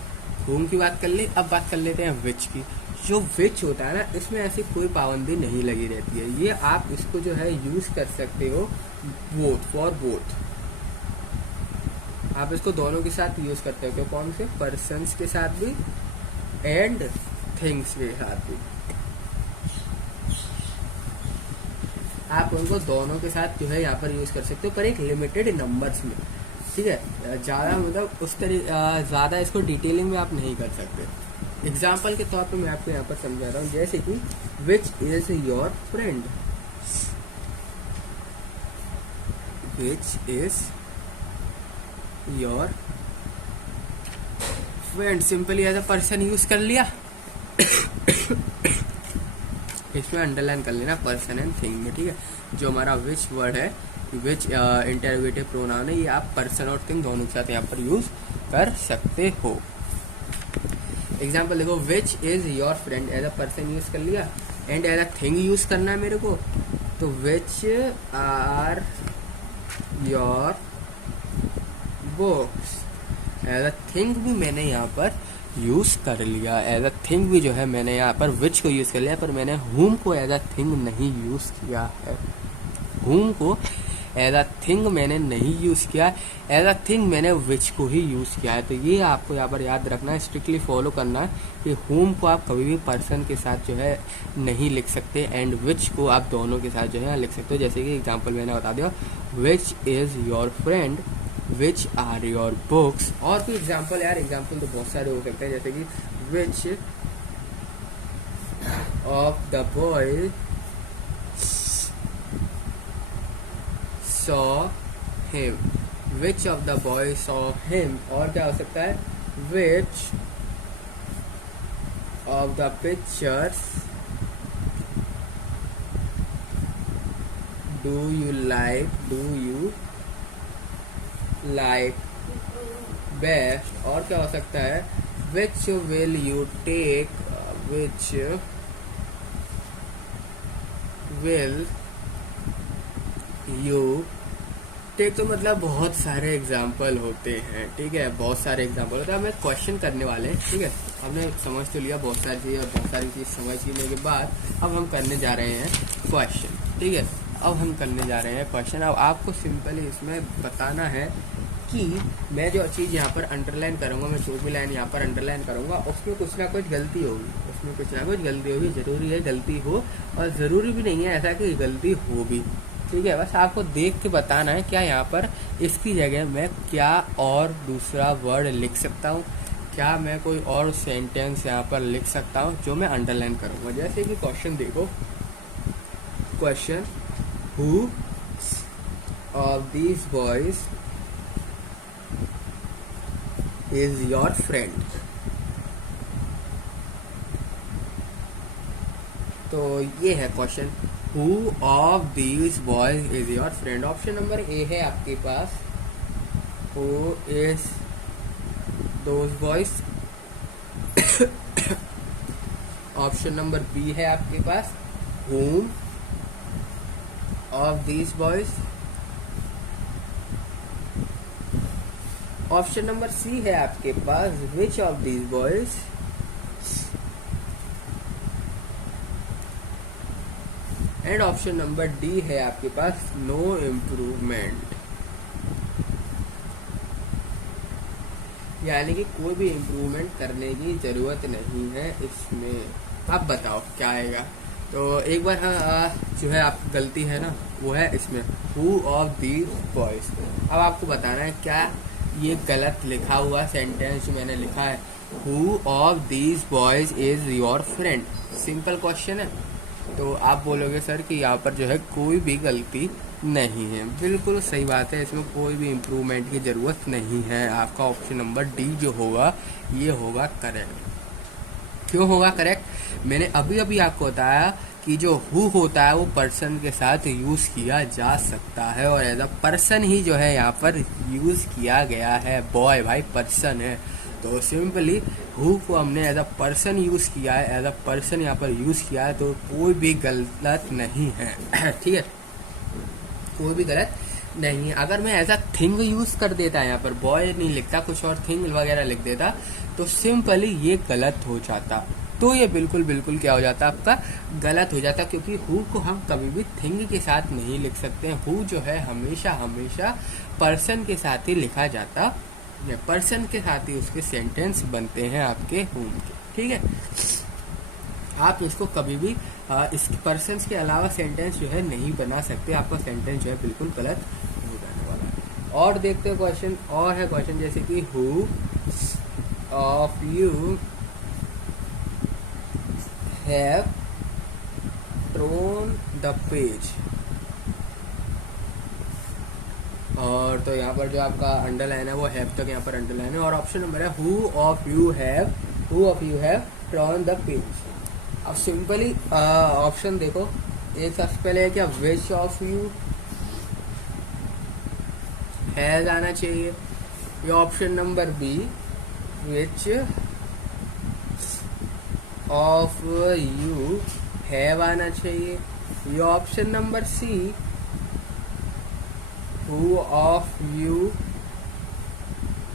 होम की बात कर ले, अब बात कर लेते हैं विच की। जो विच होता है ना, इसमें ऐसी कोई पाबंदी नहीं लगी रहती है, ये आप इसको जो है यूज़ कर सकते हो बोथ, फॉर बोथ। आप इसको दोनों के साथ यूज़ करते हो, कौन से, पर्सन्स के साथ भी एंड थिंग्स के साथ भी। आप उनको दोनों के साथ जो है यहाँ पर यूज़ कर सकते हो, पर एक लिमिटेड नंबर्स में, ठीक है। ज़्यादा मतलब उस ज़्यादा इसको डिटेलिंग में आप नहीं कर सकते। एग्जाम्पल के तौर पे मैं आपको यहाँ पर समझा रहा हूँ, जैसे कि which is your friend, which is your friend, simply as a person use कर लिया। इसमें अंडरलाइन कर लेना पर्सन एंड थिंग में, ठीक है। जो हमारा विच वर्ड है, विच इंटरोगेटिव प्रोनाउन है, ये आप पर्सन और थिंग दोनों के साथ यहाँ पर यूज कर सकते हो। एग्जाम्पल देखो, which is your friend, as a person use कर लिया, and as a thing use करना है मेरे को, तो which are your books. As a thing भी मैंने यहाँ पर यूज कर लिया, एज अ थिंग भी जो है मैंने यहाँ पर विच को यूज कर लिया, पर मैंने हुम को एज अ थिंग नहीं यूज किया है। हुम को एज अ थिंग मैंने नहीं यूज़ किया, एज अ थिंग मैंने विच को ही यूज़ किया है। तो ये आपको यहाँ पर याद रखना है, स्ट्रिक्टली फॉलो करना है कि हुम को आप कभी भी पर्सन के साथ जो है नहीं लिख सकते, एंड विच को आप दोनों के साथ जो है लिख सकते हो। जैसे कि एग्जांपल मैंने बता दिया, which is your friend, which are your books. और कोई एग्जाम्पल, यार एग्जाम्पल तो बहुत सारे हो सकते हैं, जैसे कि which of the boy saw him, which of the boys saw him। और क्या हो सकता है, which of the pictures do you like best। और क्या हो सकता है, which will you take, which will you take. तो मतलब बहुत सारे एग्जाम्पल होते हैं, ठीक है, बहुत सारे एग्जाम्पल होते हैं। हमें क्वेश्चन करने वाले हैं, ठीक है। हमने समझ तो लिया बहुत सारी चीज़, और बहुत सारी चीज़ समझ लेने के बाद अब हम करने जा रहे हैं क्वेश्चन, ठीक है। अब हम करने जा रहे हैं क्वेश्चन। अब आपको सिंपली इसमें बताना है कि मैं जो चीज़ यहाँ पर अंडरलाइन करूँगा, मैं जो भी लाइन यहाँ पर अंडरलाइन करूँगा, उसमें कुछ ना कुछ गलती होगी, उसमें कुछ ना कुछ गलती होगी। ज़रूरी है गलती हो, और ज़रूरी भी नहीं है ऐसा कि गलती हो भी, ठीक है। बस आपको देख के बताना है क्या यहाँ पर इसकी जगह मैं क्या और दूसरा वर्ड लिख सकता हूँ, क्या मैं कोई और सेंटेंस यहाँ पर लिख सकता हूँ जो मैं अंडरलाइन करूँगा। जैसे कि क्वेश्चन देखो, question, who of these boys is your friend. तो ये है question, who of these boys is your friend. Option number A है आपके पास, who is those boys. Option number B है आपके पास, whom of these boys। Option number C है आपके पास, which of these boys। And option number D है आपके पास, नो इम्प्रूवमेंट। यानी कि कोई भी इम्प्रूवमेंट करने की जरूरत नहीं है इसमें। आप बताओ क्या आएगा। तो एक बार जो है आप गलती है ना वो है इसमें, हु ऑफ दीज बॉयज। अब आपको बताना है क्या ये गलत लिखा हुआ सेंटेंस जो मैंने लिखा है, who of these boys is your friend, simple question है। तो आप बोलोगे सर कि यहाँ पर जो है कोई भी गलती नहीं है। बिल्कुल सही बात है, इसमें कोई भी इम्प्रूवमेंट की ज़रूरत नहीं है। आपका ऑप्शन नंबर डी जो होगा ये होगा करेक्ट। क्यों होगा करेक्ट? मैंने अभी अभी आपको बताया कि जो हु होता है वो पर्सन के साथ यूज़ किया जा सकता है, और एज अ पर्सन ही जो है यहाँ पर यूज़ किया गया है। बॉय भाई पर्सन है, तो सिंपली हु को हमने एज अ पर्सन यूज़ किया है, एज अ पर्सन यहाँ पर यूज़ किया है, तो कोई भी गलत नहीं है। ठीक है, कोई भी गलत नहीं है। अगर मैं एज अ थिंग यूज़ कर देता यहाँ पर, बॉय नहीं लिखता कुछ और थिंग वगैरह लिख देता, तो सिंपली ये गलत हो जाता। तो ये बिल्कुल बिल्कुल क्या हो जाता, आपका गलत हो जाता, क्योंकि हु को हम कभी भी थिंग के साथ नहीं लिख सकते। हु जो है हमेशा हमेशा पर्सन के साथ ही लिखा जाता, पर्सन के साथ ही उसके सेंटेंस बनते हैं आपके हुम के। ठीक है, आप इसको कभी भी इस पर्सन के अलावा सेंटेंस जो है नहीं बना सकते। आपका सेंटेंस जो है बिल्कुल गलत हो जाने वाला है। और देखते हैं क्वेश्चन, और है क्वेश्चन जैसे कि who of you have thrown the page. और तो यहाँ पर जो आपका अंडरलाइन है वो हैव तक यहाँ पर अंडरलाइन है। और ऑप्शन नंबर है who of you have thrown the page. अब सिंपली ऑप्शन देखो, एक सबसे पहले है क्या, विच ऑफ यू हैज आना चाहिए। ये option number B, which of you have आना चाहिए। ये option number C, who of you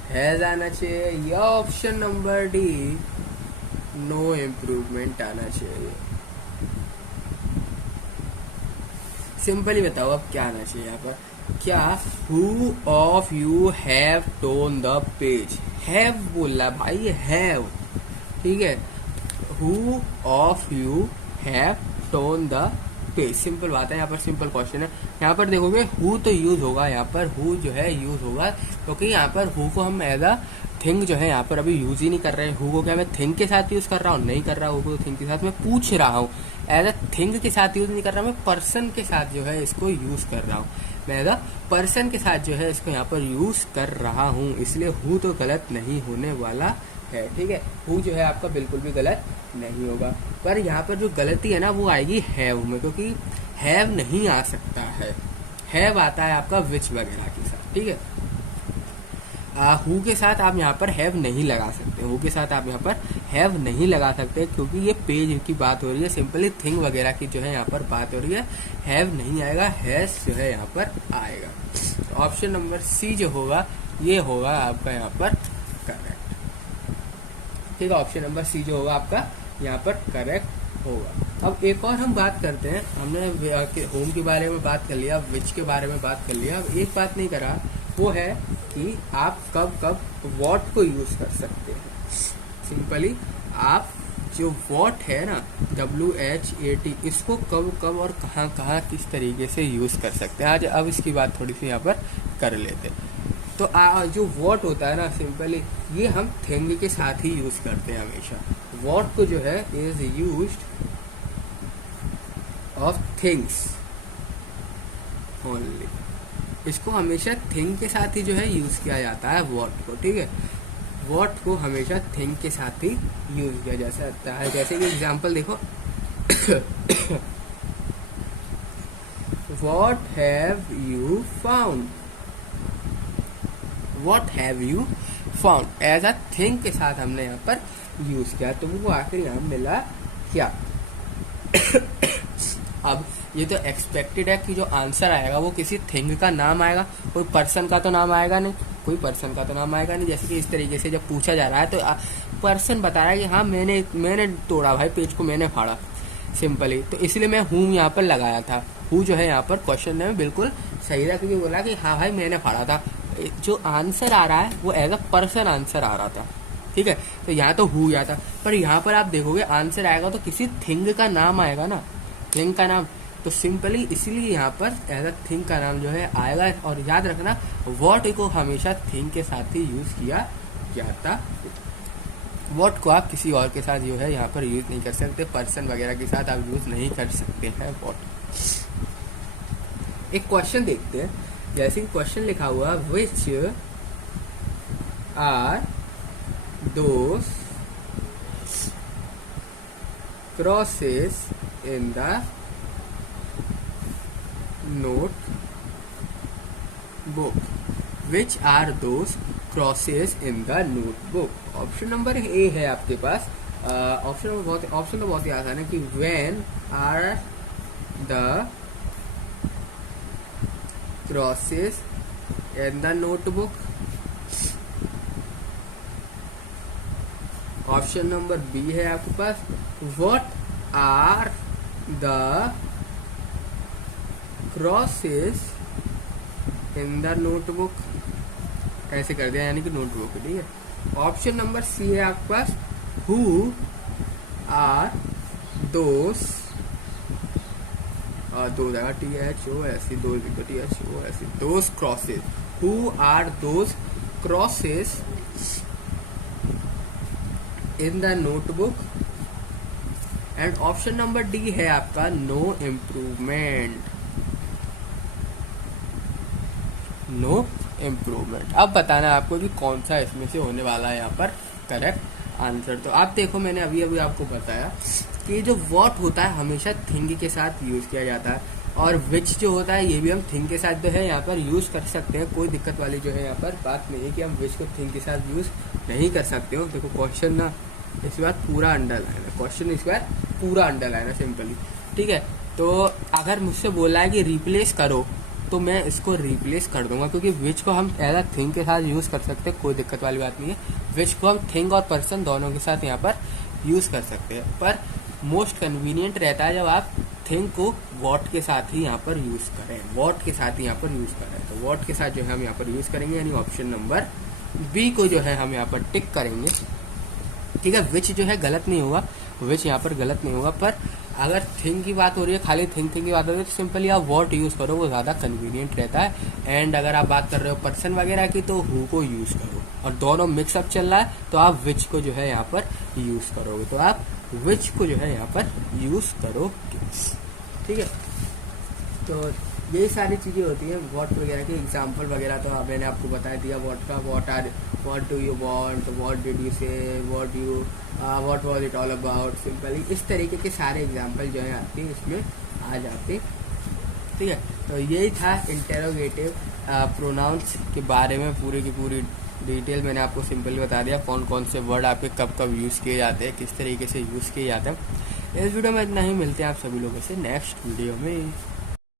has आना चाहिए। या option number D, no improvement आना चाहिए। सिंपली बताओ अब क्या आना चाहिए यहाँ पर। क्या who of you have tone the page, have बोला भाई, हैव। ठीक है, who of you have tone the page, simple बात है। यहाँ पर सिंपल क्वेश्चन है। यहाँ पर देखोगे हु तो यूज होगा, यहाँ पर हु जो है यूज होगा, क्योंकि यहाँ पर हु को हम एज अ थिंग जो है यहाँ पर अभी यूज ही नहीं कर रहे हैं। हु को क्या मैं थिंग के साथ यूज कर रहा हूँ, नहीं कर रहा हूँ। हु को थिंग के साथ मैं पूछ रहा हूँ, एज अ थिंग के साथ यूज नहीं कर रहा, मैं पर्सन के साथ जो है इसको यूज कर रहा हूँ। मैं एज अ पर्सन के साथ जो है इसको यहाँ पर यूज कर रहा हूँ, इसलिए हु तो गलत नहीं होने वाला है। ठीक है, हु जो है आपका बिल्कुल भी गलत नहीं होगा। पर यहाँ पर जो गलती है ना वो आएगी हैव में, क्योंकि हैव नहीं आ सकता है। हैव आता है आपका विच वगैरह के साथ। ठीक है, हु के साथ आप यहाँ पर हैव नहीं लगा सकते। हु के साथ आप यहाँ पर हैव नहीं लगा सकते, क्योंकि ये पेज की बात हो रही है, सिंपली थिंग वगैरह की जो है यहाँ पर बात हो रही है। हैव नहीं आएगा, हैज जो है यहाँ पर आएगा। तो ऑप्शन नंबर सी जो होगा ये होगा आपका यहाँ पर करेक्ट। ठीक है, ऑप्शन नंबर सी जो होगा आपका यहाँ पर करेक्ट होगा। अब एक और हम बात करते हैं, हमने होम के बारे में बात कर लिया, विच के बारे में बात कर लिया। अब एक बात नहीं करा, वो है कि आप कब कब वॉट को यूज कर सकते हैं। सिंपली आप जो वॉट है ना, WHAT, इसको कब कब और कहाँ कहाँ किस तरीके से यूज कर सकते हैं, आज अब इसकी बात थोड़ी सी यहाँ पर कर लेते हैं। तो जो वॉट होता है ना, सिंपली ये हम थिंग के साथ ही यूज करते हैं हमेशा। वॉट को जो है is used of things only, इसको हमेशा थिंग के साथ ही जो है यूज किया जाता है वॉट को। ठीक है, वॉट को हमेशा थिंग के साथ ही यूज किया जा सकता है। जैसे कि एग्जाम्पल देखो, what have you found, what have you found as a thing के साथ हमने यहाँ पर यूज किया, तुमको आखिर यहाँ मिला क्या। अब ये तो एक्सपेक्टेड है कि जो आंसर आएगा वो किसी थिंग का नाम आएगा, कोई पर्सन का तो नाम आएगा नहीं, कोई पर्सन का तो नाम आएगा नहीं। जैसे कि इस तरीके से जब पूछा जा रहा है तो पर्सन बता रहा है कि हाँ मैंने तोड़ा भाई, पेज को मैंने फाड़ा, सिंपली, तो इसलिए मैं हूँ यहाँ पर लगाया था। हूँ जो है यहाँ पर क्वेश्चन में बिल्कुल सही था, क्योंकि बोला कि हाँ भाई मैंने फाड़ा था। जो आंसर आ रहा है वो एज अ पर्सन आंसर आ रहा था, ठीक है, तो यहाँ तो हु या था, पर यहाँ पर आप देखोगे आंसर आएगा तो किसी थिंग का नाम आएगा ना, थिंग का नाम, तो सिंपली इसलिए यहाँ पर एज अ थिंग का नाम जो है आएगा। और याद रखना वॉट को हमेशा थिंग के साथ ही यूज किया जाता, वॉट को आप किसी और के साथ जो है यहाँ पर यूज नहीं कर सकते, पर्सन वगैरह के साथ आप यूज नहीं कर सकते हैं वॉट। एक क्वेश्चन देखते हैं, जैसे क्वेश्चन लिखा हुआ, which are those crosses in the notebook, which are those crosses in the notebook. Option number A है आपके पास, ऑप्शन तो बहुत ही आसान है कि when are the crosses in the notebook. Option number B है आपके पास, what are the crosses in the notebook, ऐसे कर दिया यानी कि नोटबुक, ठीक है। ऑप्शन नंबर सी है आपके पास, हु आर दोस, दो जगह THOS, दो THOS, those crosses, who are those crosses in the notebook. And option number D है आपका, नो इम्प्रूवमेंट, नो इम्प्रूवमेंट। अब बताना है आपको कि कौन सा इसमें से होने वाला है यहाँ पर करेक्ट आंसर। तो आप देखो, मैंने अभी अभी आपको बताया कि जो वॉट होता है हमेशा थिंग के साथ यूज किया जाता है, और विच जो होता है ये भी हम थिंग के साथ जो है यहाँ पर यूज कर सकते हैं, कोई दिक्कत वाली जो है यहाँ पर बात नहीं है कि हम विच को थिंग के साथ यूज नहीं कर सकते हो। देखो क्वेश्चन ना इसके बाद पूरा अंडरलाइन है, क्वेश्चन इसके बाद पूरा अंडरलाइन है सिंपली, ठीक है। तो अगर मुझसे बोला है कि रिप्लेस करो तो मैं इसको रिप्लेस कर दूंगा, क्योंकि विच को हम एज अ थिंग के साथ यूज कर सकते हैं, कोई दिक्कत वाली बात नहीं है। विच को हम थिंग और पर्सन दोनों के साथ यहाँ पर यूज कर सकते हैं, पर मोस्ट कन्वीनियंट रहता है जब आप थिंग को वॉट के साथ ही यहाँ पर यूज करें, वॉट के साथ ही यहाँ पर यूज करें। तो वॉट के साथ जो है हम यहाँ पर यूज करेंगे, यानी ऑप्शन नंबर बी को जो है हम यहाँ पर टिक करेंगे, ठीक है। विच जो है गलत नहीं होगा, विच यहाँ पर गलत नहीं होगा, पर अगर थिंग की बात हो रही है, खाली थिंग की बात हो रही है, तो सिंपली आप वॉट यूज करो, वो ज़्यादा कन्वीनियंट रहता है। एंड अगर आप बात कर रहे हो पर्सन वगैरह की तो हु को यूज करो, और दोनों मिक्सअप चल रहा है तो आप विच को जो है यहाँ पर यूज करोगे, तो आप विच को जो है यहाँ पर यूज करोगे, ठीक है। तो यही सारी चीज़ें होती हैं वॉट वगैरह की, एग्जाम्पल वगैरह तो मैंने आपको बता दिया वॉट का, what do you want, what did you say, what was it all about, simply इस तरीके के सारे एग्जाम्पल जो है आपके इसमें आ जाते, ठीक है। तो यही था इंटेरोगेटिव प्रोनाउंस के बारे में पूरी की पूरी डिटेल मैंने आपको सिंपली बता दिया, कौन कौन से वर्ड आपके कब कब यूज़ किए जाते हैं, किस तरीके से यूज़ किए जाते हैं। इस वीडियो में इतना ही, मिलते हैं आप सभी लोगों से नेक्स्ट वीडियो में।